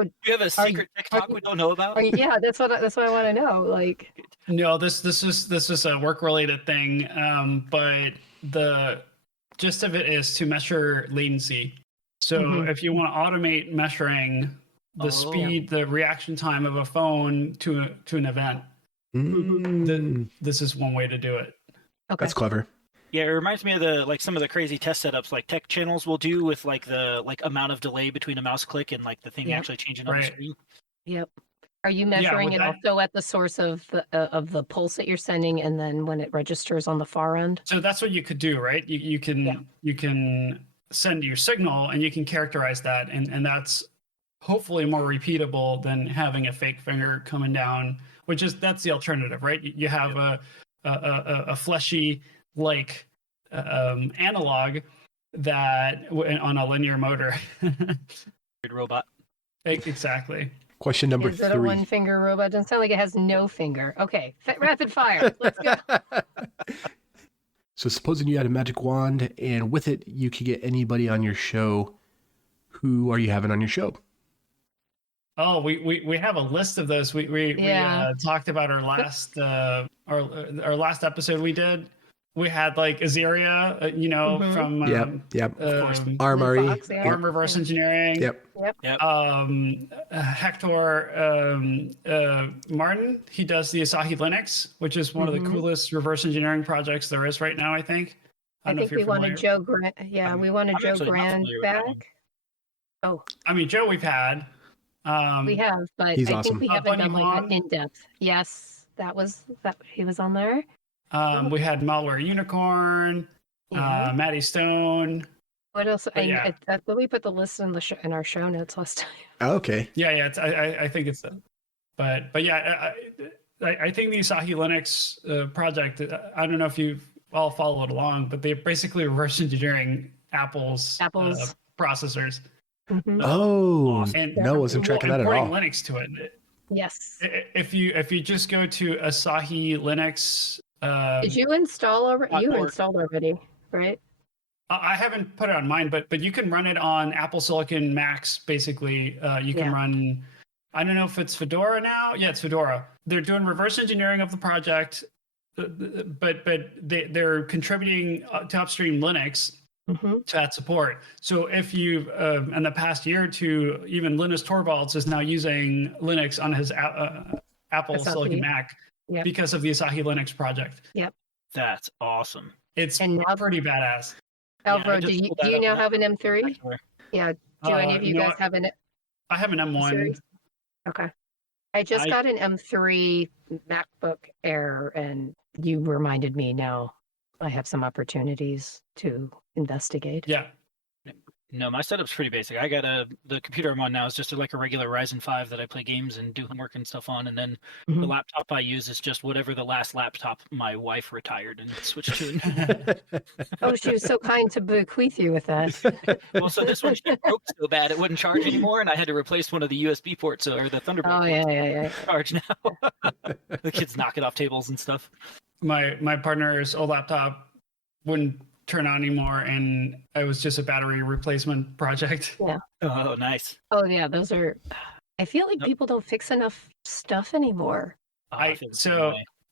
Do you have a secret TikTok we don't know about? yeah, that's what I want to know. Like, No, this is a work related thing, but the gist of it is to measure latency. So if you want to automate measuring the speed, the reaction time of a phone to an event, this is one way to do it. okay, That's clever. Yeah, it reminds me of some of the crazy test setups like tech channels will do with the amount of delay between a mouse click and like the thing actually changing on the screen. Yep. Are you measuring it also at the source of the pulse that you're sending, and then when it registers on the far end? So that's what you could do, right? You can send your signal and you can characterize that, and that's hopefully more repeatable than having a fake finger coming down, that's the alternative, right? You have a fleshy analog that on a linear motor. Robot. Exactly. Question number Is it a 3. one-finger robot? Doesn't sound like it has no finger. Okay, rapid fire. Let's go. So supposing you had a magic wand, and with it you could get anybody on your show, who are you having on your show? Oh, we have a list of those. We talked about our last our last episode we did. We had like Azaria, from of course. UNRE, Unnamed Reverse Engineering. Yep. Hector Martin, he does the Asahi Linux, which is one of the coolest reverse engineering projects there is right now, I think. I think we wanted Joe Grant. Yeah, we wanted Joe Grant back. Oh, I mean, Joe we've had. We have, but he's I awesome. think we haven't done like an in-depth. Yes, that he was on there. We had Malware Unicorn, Maddie Stone. What else? I thought we put the list in our show notes last time. Oh, okay. Yeah. I think it's, but yeah, I think the Asahi Linux project. I don't know if you've all followed along, but they're basically reverse engineering Apple's processors. Oh, and no, wasn't tracking that at all. Linux to it. Yes. If you just go to Asahi Linux. Did you install already? You installed already, right? I haven't put it on mine, but you can run it on Apple Silicon Macs. Basically, you can run. I don't know if it's Fedora now. Yeah, it's Fedora. They're doing reverse engineering of the project, but they're contributing to upstream Linux to add support. So if you've in the past year or two, even Linus Torvalds is now using Linux on his Apple Silicon Mac. Yep. Because of the Asahi Linux project. Yep. That's awesome. It's pretty badass. Alvaro, do you now have an M3? Yeah. Do any of you guys have an? I have an M1. Series? Okay. I just got an M3 MacBook Air, and you reminded me now I have some opportunities to investigate. Yeah. No, my setup's pretty basic. I got the computer I'm on now is just like a regular Ryzen 5 that I play games and do homework and stuff on, and then the laptop I use is just whatever the last laptop my wife retired and switched to. Oh, she was so kind to bequeath you with that. Well, so this one broke so bad it wouldn't charge anymore, and I had to replace one of the USB ports or the Thunderbolt. Oh yeah. Charge now. The kids knock it off tables and stuff. My partner's old laptop wouldn't turn on anymore, and it was just a battery replacement project. Yeah. Oh, nice. Oh yeah, those are. I feel like people don't fix enough stuff anymore. And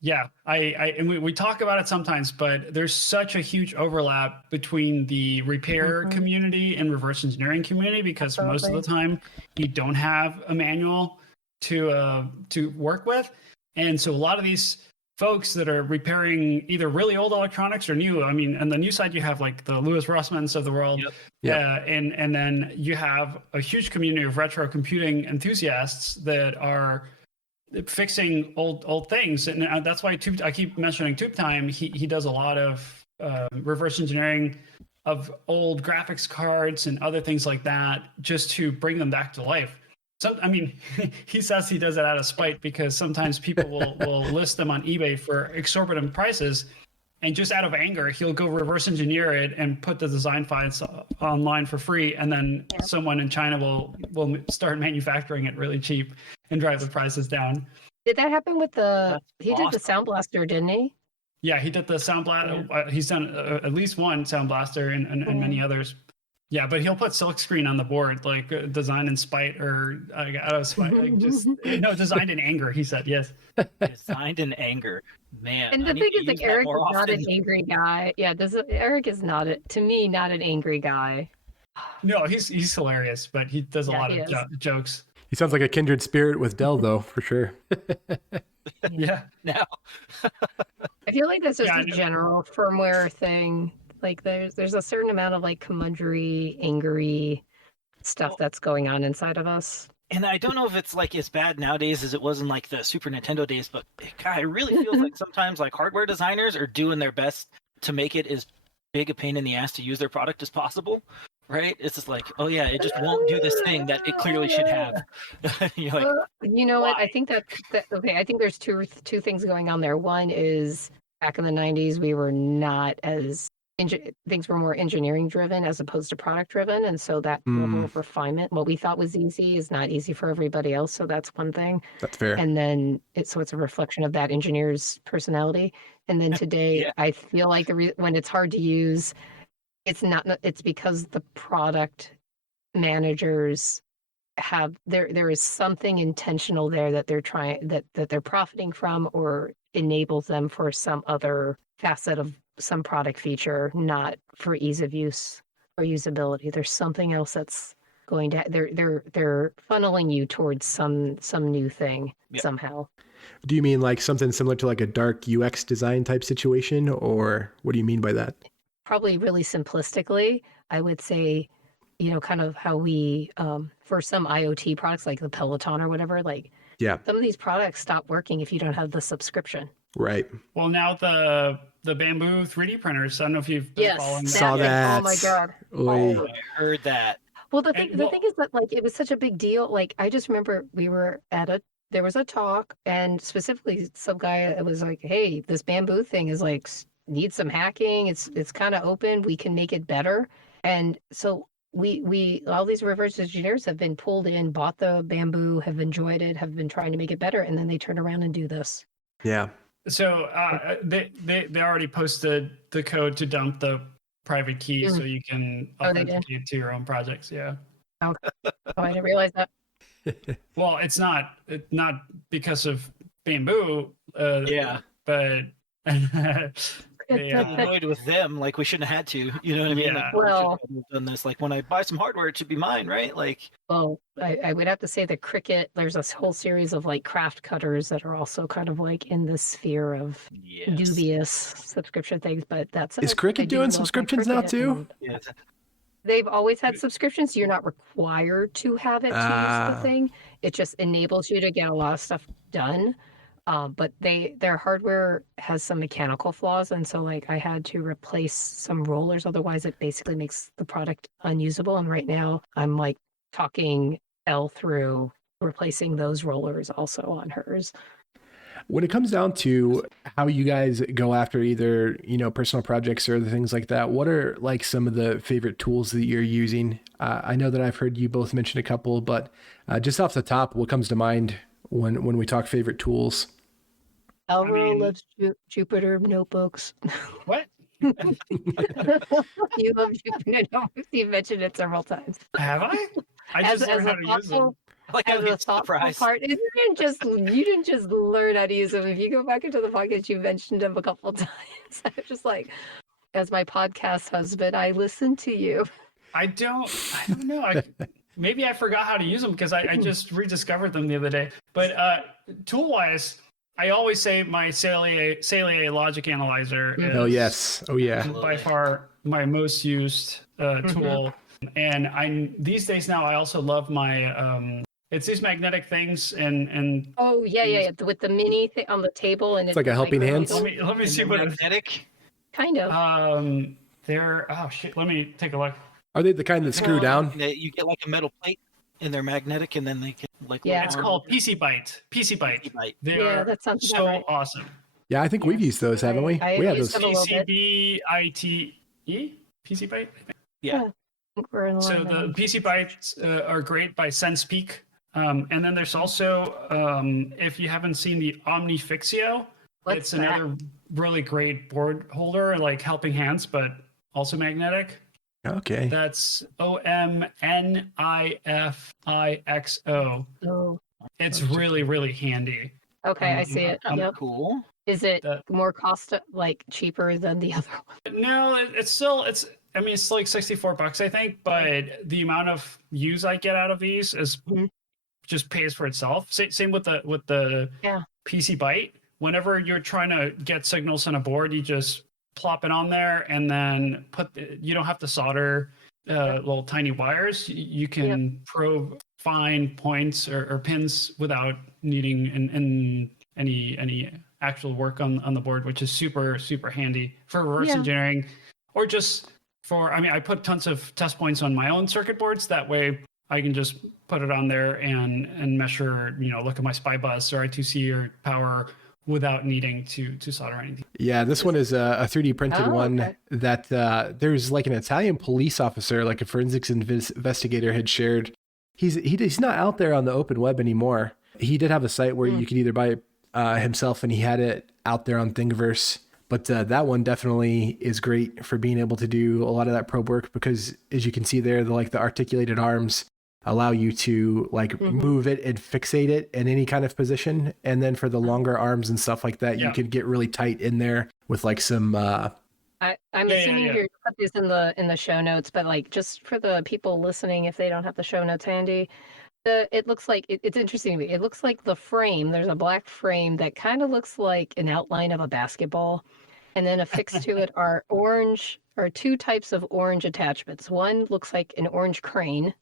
we talk about it sometimes, but there's such a huge overlap between the repair community and reverse engineering community because most of the time you don't have a manual to work with, and so a lot of these folks that are repairing either really old electronics or new. I mean, on the new side, you have like the Louis Rossmans of the world. And then you have a huge community of retro computing enthusiasts that are fixing old things. And that's why I keep mentioning Tube Time. He does a lot of reverse engineering of old graphics cards and other things like that, just to bring them back to life. He says he does it out of spite because sometimes people will list them on eBay for exorbitant prices, And just out of anger, he'll go reverse engineer it and put the design files online for free. And then someone in China will start manufacturing it really cheap and drive the prices down. Did that happen with he did the awesome. Sound Blaster, didn't he? Yeah, he did the Sound Blaster. He's done at least one Sound Blaster and many others. Yeah, but he'll put silkscreen on the board, like designed in spite or out of spite. Like designed in anger, he said, yes. Designed in anger. Man. And the thing is, like, Eric is not an angry guy. Yeah, Eric is not, to me, not an angry guy. No, he's hilarious, but he does a lot of jokes. He sounds like a kindred spirit with Dell, though, for sure. Yeah. Now. I feel like that's just a general firmware thing. Like there's a certain amount of like curmudgery, angry stuff that's going on inside of us. And I don't know if it's like as bad nowadays as it was in like the Super Nintendo days, but God, it really feels like sometimes like hardware designers are doing their best to make it as big a pain in the ass to use their product as possible. Right? It's just like, oh yeah, it just won't do this thing that it clearly should have. You're like, you know what? I think that okay. I think there's two things going on there. One is back in the 90s, we were not as things were more engineering driven as opposed to product driven, and so that level of refinement, what we thought was easy, is not easy for everybody else. So that's one thing. That's fair. And then it's a reflection of that engineer's personality. And then today, I feel like when it's hard to use, it's because the product managers have there is something intentional there that they're trying that they're profiting from, or enables them for some other facet of some product feature, not for ease of use or usability. There's something else that's going to they're funneling you towards some new thing somehow. Do you mean like something similar to like a dark UX design type situation, or what do you mean by that? Probably really simplistically, I would say, kind of how we, for some IoT products like the Peloton or whatever, like some of these products stop working if you don't have the subscription. Right. Well, now the bamboo 3D printers, I don't know if you've been following Saw that. Oh my God. I heard that. Well, the thing is that like, it was such a big deal. Like, I just remember we were there was a talk, and specifically some guy was like, hey, this bamboo thing is like, needs some hacking. It's kind of open. We can make it better. And so we all these reverse engineers have been pulled in, bought the bamboo, have enjoyed it, have been trying to make it better, and then they turn around and do this. Yeah. So they already posted the code to dump the private key so you can authenticate to your own projects. Yeah. Oh, I didn't realize that. Well, it's not because of bamboo. But annoyed with them, like we shouldn't have had to, you know what I mean? Like, well, we should have done this. Like when I buy some hardware, it should be mine, right? Like, well, I would have to say the Cricut. There's a whole series of like craft cutters that are also kind of like in the sphere of dubious subscription things. But is Cricut doing subscriptions now too? Yeah. They've always had subscriptions. You're not required to have it to use the thing. It just enables you to get a lot of stuff done. But their hardware has some mechanical flaws, and so like I had to replace some rollers, otherwise it basically makes the product unusable. And right now I'm like talking Elle through replacing those rollers also on hers. When it comes down to how you guys go after either, personal projects or other things like that, what are like some of the favorite tools that you're using? I know that I've heard you both mention a couple, but just off the top, what comes to mind when we talk favorite tools? Alvaro loves Jupyter notebooks. What? You love Jupyter notebooks. You mentioned it several times. Have I? I just learned how to use them. Like as a thoughtful part, you didn't just learn how to use them. If you go back into the podcast, you mentioned them a couple of times. I was just like, as my podcast husband, I listen to you. I don't know. Maybe I forgot how to use them because I just rediscovered them the other day. But tool-wise, I always say my Salier logic analyzer is by far my most used tool. And these days now I also love my it's these magnetic things and with the mini thing on the table, and it's like a helping hand. Let me see what magnetic. Kind of. They're let me take a look. Are they the kind that screw down? You get like a metal plate and they're magnetic, and then they can like it's called PC Byte. PC Byte. That sounds so awesome. Yeah, I think we've used those, haven't we? I We have used those. them a little bit. PCBITE? PC Byte? Yeah. I think we're in So line the on PC Bytes are great by SensePeak. And then there's also, if you haven't seen the Omnifixio, What's it's that? another really great board holder, like helping hands, but also magnetic. Okay. That's OMNIFIXO. Oh, It's really, really handy. okay, I see it. Yep. Cool. Is it That- more cost like cheaper than the other one? No, it's I mean, it's like $64, I think, but the amount of use I get out of these is Mhm. just pays for itself. Same with the Yeah. PC Byte. Whenever you're trying to get signals on a board, you just plop it on there and then you don't have to solder little tiny wires. You can probe fine points or pins without needing any actual work on the board, which is super, super handy for reverse Yeah. engineering, or just I mean, I put tons of test points on my own circuit boards. That way I can just put it on there and measure, look at my SPI bus or I2C or power without needing to solder anything. Yeah, this one is a 3D printed one okay. that there's like an Italian police officer, like a forensics investigator had shared. He's not out there on the open web anymore. He did have a site where you could either buy it himself, and he had it out there on Thingiverse. But that one definitely is great for being able to do a lot of that probe work, because as you can see there, the articulated arms allow you to move it and fixate it in any kind of position. And then for the longer arms and stuff like that, you can get really tight in there with like some I'm assuming you're put this in the show notes, but like just for the people listening, if they don't have the show notes handy, it looks like it's interesting to me. It looks like the frame. There's a black frame that kind of looks like an outline of a basketball, and then affixed to it are two types of orange attachments. One looks like an orange crane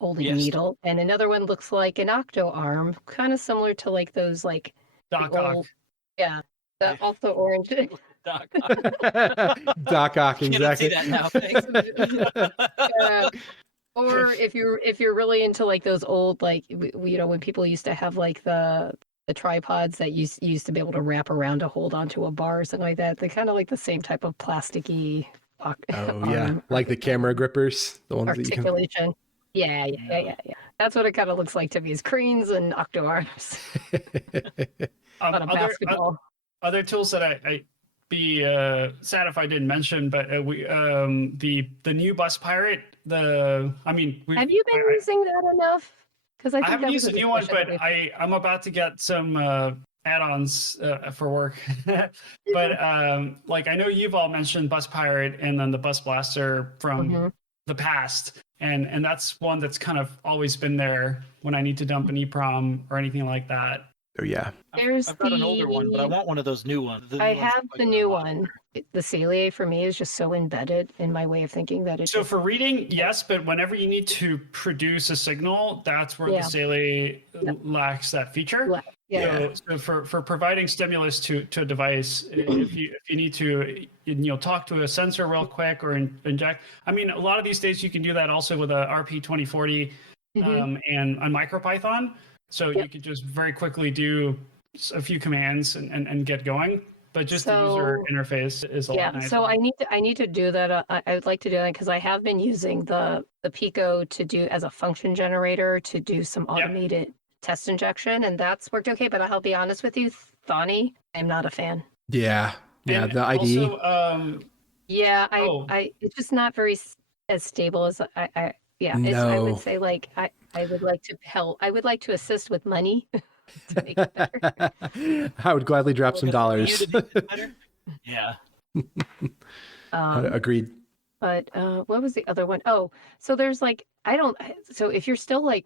holding a needle, and another one looks like an octo arm, kind of similar to like those like Doc old, also orange. Doc. Doc Ock, exactly. See that now. Thanks. Or if you're really into like those old, like when people used to have like the tripods that used to be able to wrap around to hold onto a bar or something like that, they're kind of like the same type of plasticky like the camera grippers, the ones articulation. Yeah. That's what it kind of looks like to me, is cranes and octo arms on a basketball. Other tools that I'd be sad if I didn't mention, but the new Bus Pirate. Have you been using that enough? Because I haven't used the new one, but I'm about to get some add-ons for work. But I know you've all mentioned Bus Pirate and then the Bus Blaster from the past, and that's one that's kind of always been there when I need to dump an EEPROM or anything like that. Oh yeah. I've got an older one, but I want one of those new ones. I have the new one. The Celiae for me is just so embedded in my way of thinking that it's. So for reading, yes, but whenever you need to produce a signal, that's where the Celiae lacks that feature. Yeah. So for providing stimulus to a device, if you need to talk to a sensor real quick or inject. I mean, a lot of these days you can do that also with a RP2040 and a MicroPython. So you could just very quickly do a few commands and get going. But just the user interface is a lot nicer. So I need to do that. I would like to do that because I have been using the Pico to do as a function generator to do some automated test injection, and that's worked okay. But I'll be honest with you, Thonny, I'm not a fan. Yeah, and the IDE. Also, it's just not very as stable as I would say like I would like to help. I would like to assist with money. To make it better. I would gladly drop some dollars. Yeah. Agreed. But what was the other one? Oh, so there's so if you're still like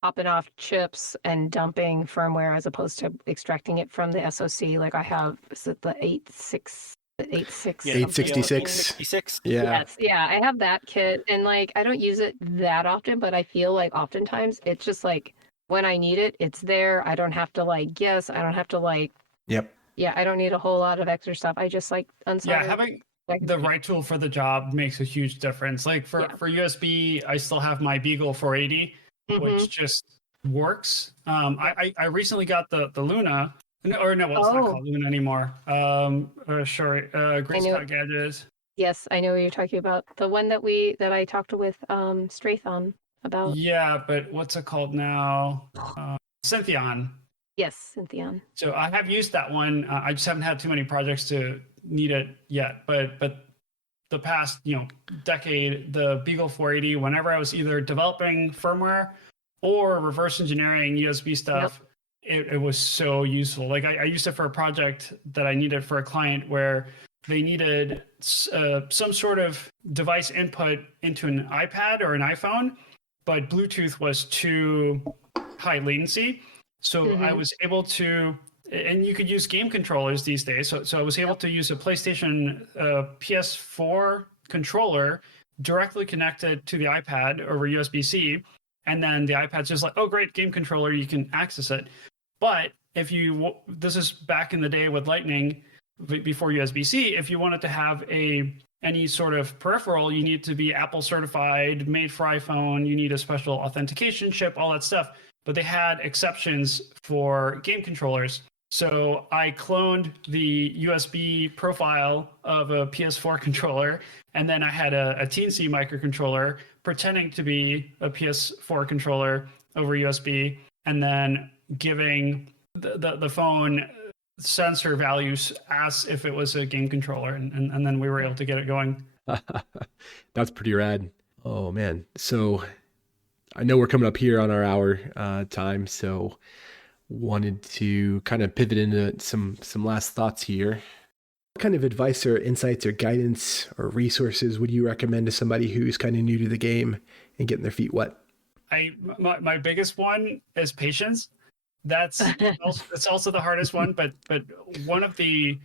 popping off chips and dumping firmware as opposed to extracting it from the SoC, like I have, is it the 866? Yeah. Yes. Yeah, I have that kit, and like I don't use it that often, but I feel like oftentimes it's just like when I need it, it's there. I don't have to guess. I don't have to Yep. Yeah, I don't need a whole lot of extra stuff. I just unsolder. Yeah, having the right tool for the job makes a huge difference. Like for USB, I still have my Beagle 480, which just works. I recently got the Luna, No, well, it's not called Luna anymore. Great Scott Gadgets. Yes, I know what you're talking about. The one that I talked with Strathon about. Yeah, but what's it called now? Syntheon. Yes, Syntheon. So I have used that one. I just haven't had too many projects to need it yet. But the past decade, the Beagle 480, whenever I was either developing firmware or reverse engineering USB stuff, it was so useful. Like I used it for a project that I needed for a client where they needed some sort of device input into an iPad or an iPhone, but Bluetooth was too high latency. So I was able to, and you could use game controllers these days. So I was able to use a PlayStation PS4 controller directly connected to the iPad over USB-C. And then the iPad's just like, oh, great, game controller, you can access it. But this is back in the day with Lightning, before USB-C, if you wanted to have any sort of peripheral, you need to be Apple certified, made for iPhone, you need a special authentication chip, all that stuff. But they had exceptions for game controllers. So I cloned the USB profile of a PS4 controller, and then I had a Teensy microcontroller pretending to be a PS4 controller over USB, and then giving the phone sensor values as if it was a game controller, and then we were able to get it going. That's pretty rad. Oh man. So I know we're coming up here on our hour time, so wanted to kind of pivot into some last thoughts here. What kind of advice or insights or guidance or resources would you recommend to somebody who's kind of new to the game and getting their feet wet? My biggest one is patience. It's also the hardest one, but one of the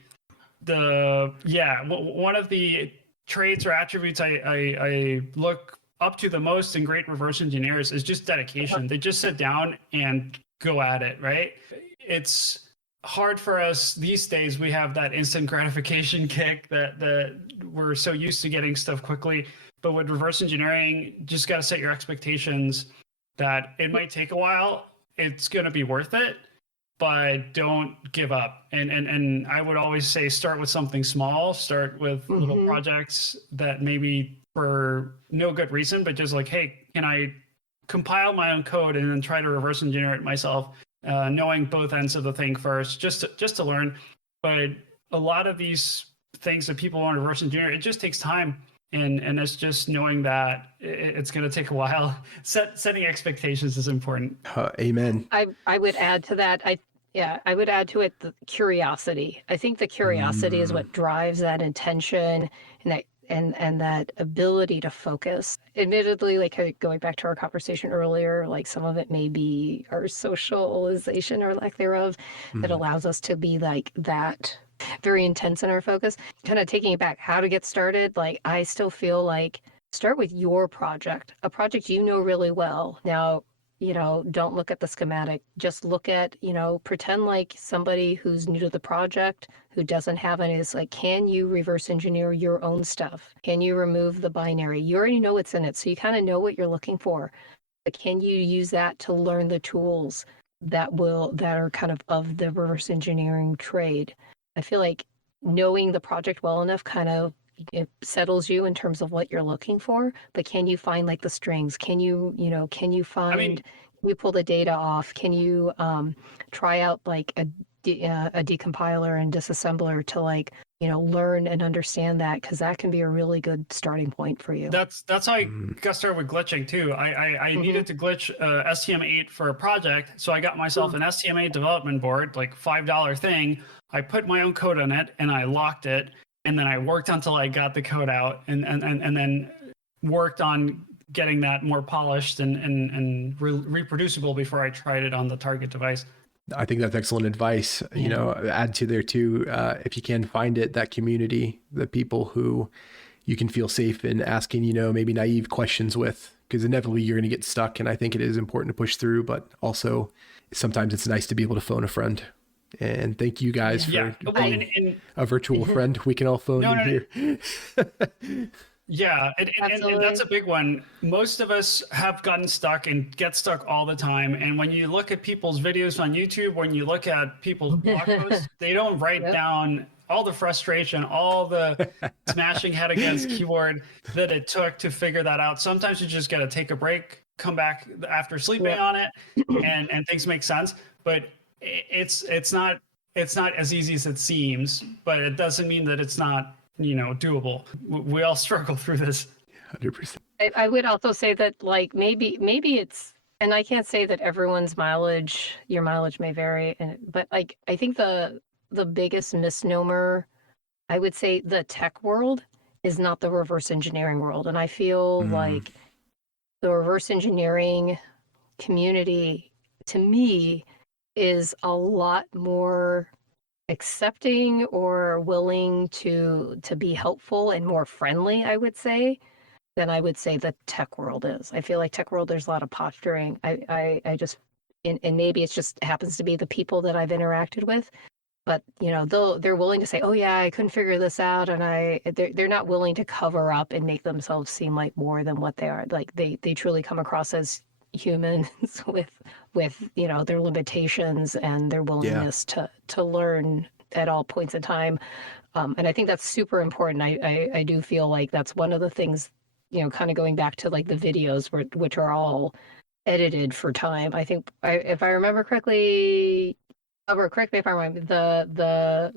traits or attributes I look up to the most in great reverse engineers is just dedication. They just sit down and go at it, right? It's hard for us these days. We have that instant gratification kick that we're so used to getting stuff quickly. But with reverse engineering, just got to set your expectations that it might take a while. It's going to be worth it, but don't give up. And I would always say start with something small, start with little projects that maybe for no good reason, but just like, hey, can I compile my own code and then try to reverse engineer it myself, knowing both ends of the thing first, just to learn. But a lot of these things that people want to reverse engineer, it just takes time. And it's just knowing that it's going to take a while. Setting expectations is important. Amen. I would add to that. I would add to it the curiosity. I think the curiosity is what drives that intention and that ability to focus. Admittedly, like going back to our conversation earlier, like some of it may be our socialization or lack thereof that allows us to be like that very intense in our focus. Kind of taking it back, how to get started. Like I still feel like start with your project, a project you know really well. Now, don't look at the schematic. Just look at, pretend like somebody who's new to the project, who doesn't have any, is like, can you reverse engineer your own stuff? Can you remove the binary? You already know what's in it, so you kind of know what you're looking for. But can you use that to learn the tools that are kind of the reverse engineering trade? I feel like knowing the project well enough kind of it settles you in terms of what you're looking for, but can you find like the strings? Can you find, can you pull the data off? Can you try out like a decompiler and disassembler to like, learn and understand that? Because that can be a really good starting point for you. That's how I got started with glitching too. I needed to glitch STM8 for a project. So I got myself an STM8 development board, like $5 thing. I put my own code on it and I locked it. And then I worked until I got the code out and then worked on getting that more polished and reproducible before I tried it on the target device. I think that's excellent advice. Add to there too, if you can find it, that community, the people who you can feel safe in asking, maybe naive questions with, because inevitably you're going to get stuck. And I think it is important to push through, but also sometimes it's nice to be able to phone a friend. And thank you guys for being a virtual friend. We can all phone in here. Yeah, and that's a big one. Most of us have gotten stuck and get stuck all the time. And when you look at people's videos on YouTube, when you look at people's blog posts, they don't write down all the frustration, all the smashing head against keyboard that it took to figure that out. Sometimes you just got to take a break, come back after sleeping on it, and things make sense. But it's not as easy as it seems. But it doesn't mean that it's not doable. We all struggle through this. 100%. I would also say that like maybe it's, and I can't say that everyone's mileage, your mileage may vary, but like I think the biggest misnomer, I would say the tech world is not the reverse engineering world. And I feel like the reverse engineering community to me is a lot more accepting or willing to be helpful and more friendly, I would say, than I would say the tech world is. I feel like tech world, there's a lot of posturing. I just, and maybe it just happens to be the people that I've interacted with, but they're willing to say, oh yeah, I couldn't figure this out. And they're not willing to cover up and make themselves seem like more than what they are. Like they truly come across as humans with their limitations and their willingness to learn at all points in time. And I think that's super important. I do feel like that's one of the things, kind of going back to like the videos which are all edited for time. I think if I remember correctly, Albert, correct me if I'm wrong, the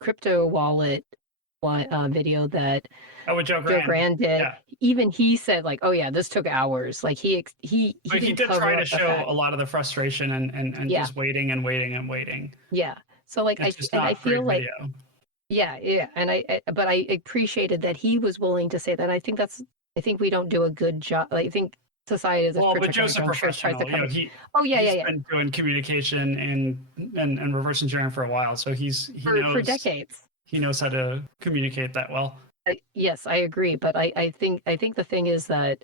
crypto wallet video that Joe Grand did, even he said like, oh yeah, this took hours. Like he did try to show a lot and just waiting and waiting and waiting. Yeah. So like I feel like video. Yeah. And but I appreciated that he was willing to say that. I think we don't do a good job. I think society is but Joe's a professional. He's been doing communication and reverse engineering for a while, so he knows for decades. He knows how to communicate that well. Yes, I agree. But I think the thing is that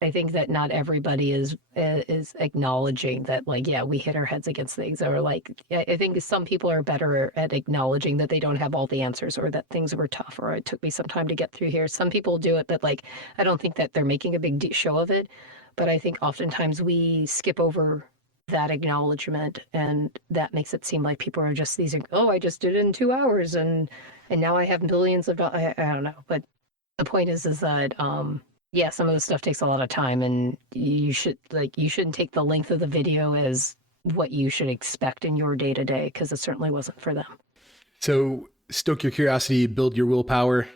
I think that not everybody is acknowledging that, like, yeah, we hit our heads against things, or like, I think some people are better at acknowledging that they don't have all the answers, or that things were tough, or it took me some time to get through here. Some people do it, but like, I don't think that they're making a big show of it. But I think oftentimes we skip over that acknowledgement, and that makes it seem like people are just I just did it in 2 hours, and now I have millions of dollars. I don't know, but the point is that yeah, some of the stuff takes a lot of time, and you shouldn't take the length of the video as what you should expect in your day to day, because it certainly wasn't for them. So stoke your curiosity, build your willpower,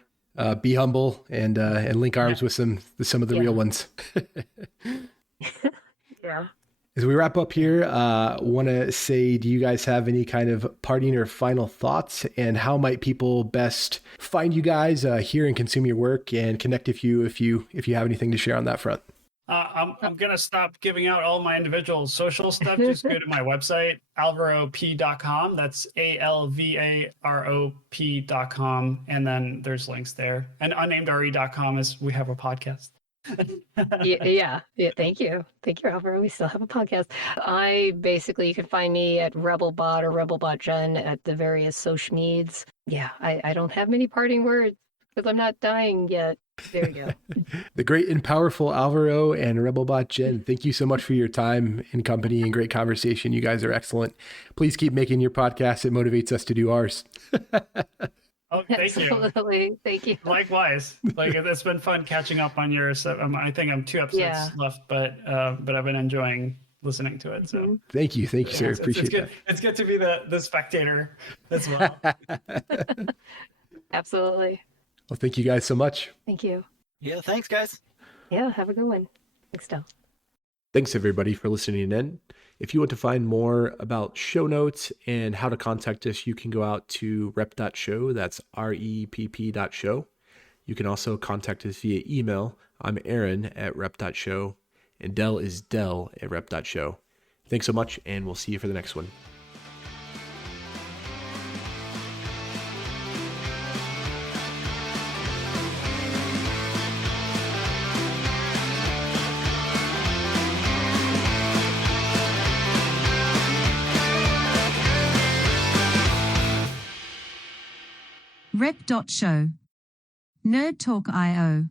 be humble, and link arms with some of the real ones. Yeah. As we wrap up here, want to say, do you guys have any kind of parting or final thoughts, and how might people best find you guys, hear and consume your work, and connect if you have anything to share on that front? I'm gonna stop giving out all my individual social stuff. Just go to my website, alvarop.com. That's ALVAROP.com, and then there's links there. And unnamedre.com is we have a podcast. Yeah. Thank you, Alvaro. We still have a podcast. You can find me at Rebelbot or Rebelbotgen at the various social medias. Yeah, I don't have many parting words because I'm not dying yet. There you go. The great and powerful Alvaro and Rebelbot Jen, thank you so much for your time and company and great conversation. You guys are excellent. Please keep making your podcast. It motivates us to do ours. Oh, thank Absolutely. you. Thank you. Likewise. Like, it's been fun catching up on yours. I think I'm 2 episodes left, but I've been enjoying listening to it. So thank you, sir. Appreciate it. It's good to be the spectator as well. Absolutely. Well, thank you guys so much. Thank you. Yeah, thanks, guys. Yeah, have a good one. Thanks, Del. Thanks, everybody, for listening in. If you want to find more about show notes and how to contact us, you can go out to repp.show. That's repp.show. You can also contact us via email. I'm Aaron at repp.show, and Del is Del at repp.show. Thanks so much, and we'll see you for the next one. repp.show. Nerd Talk IO.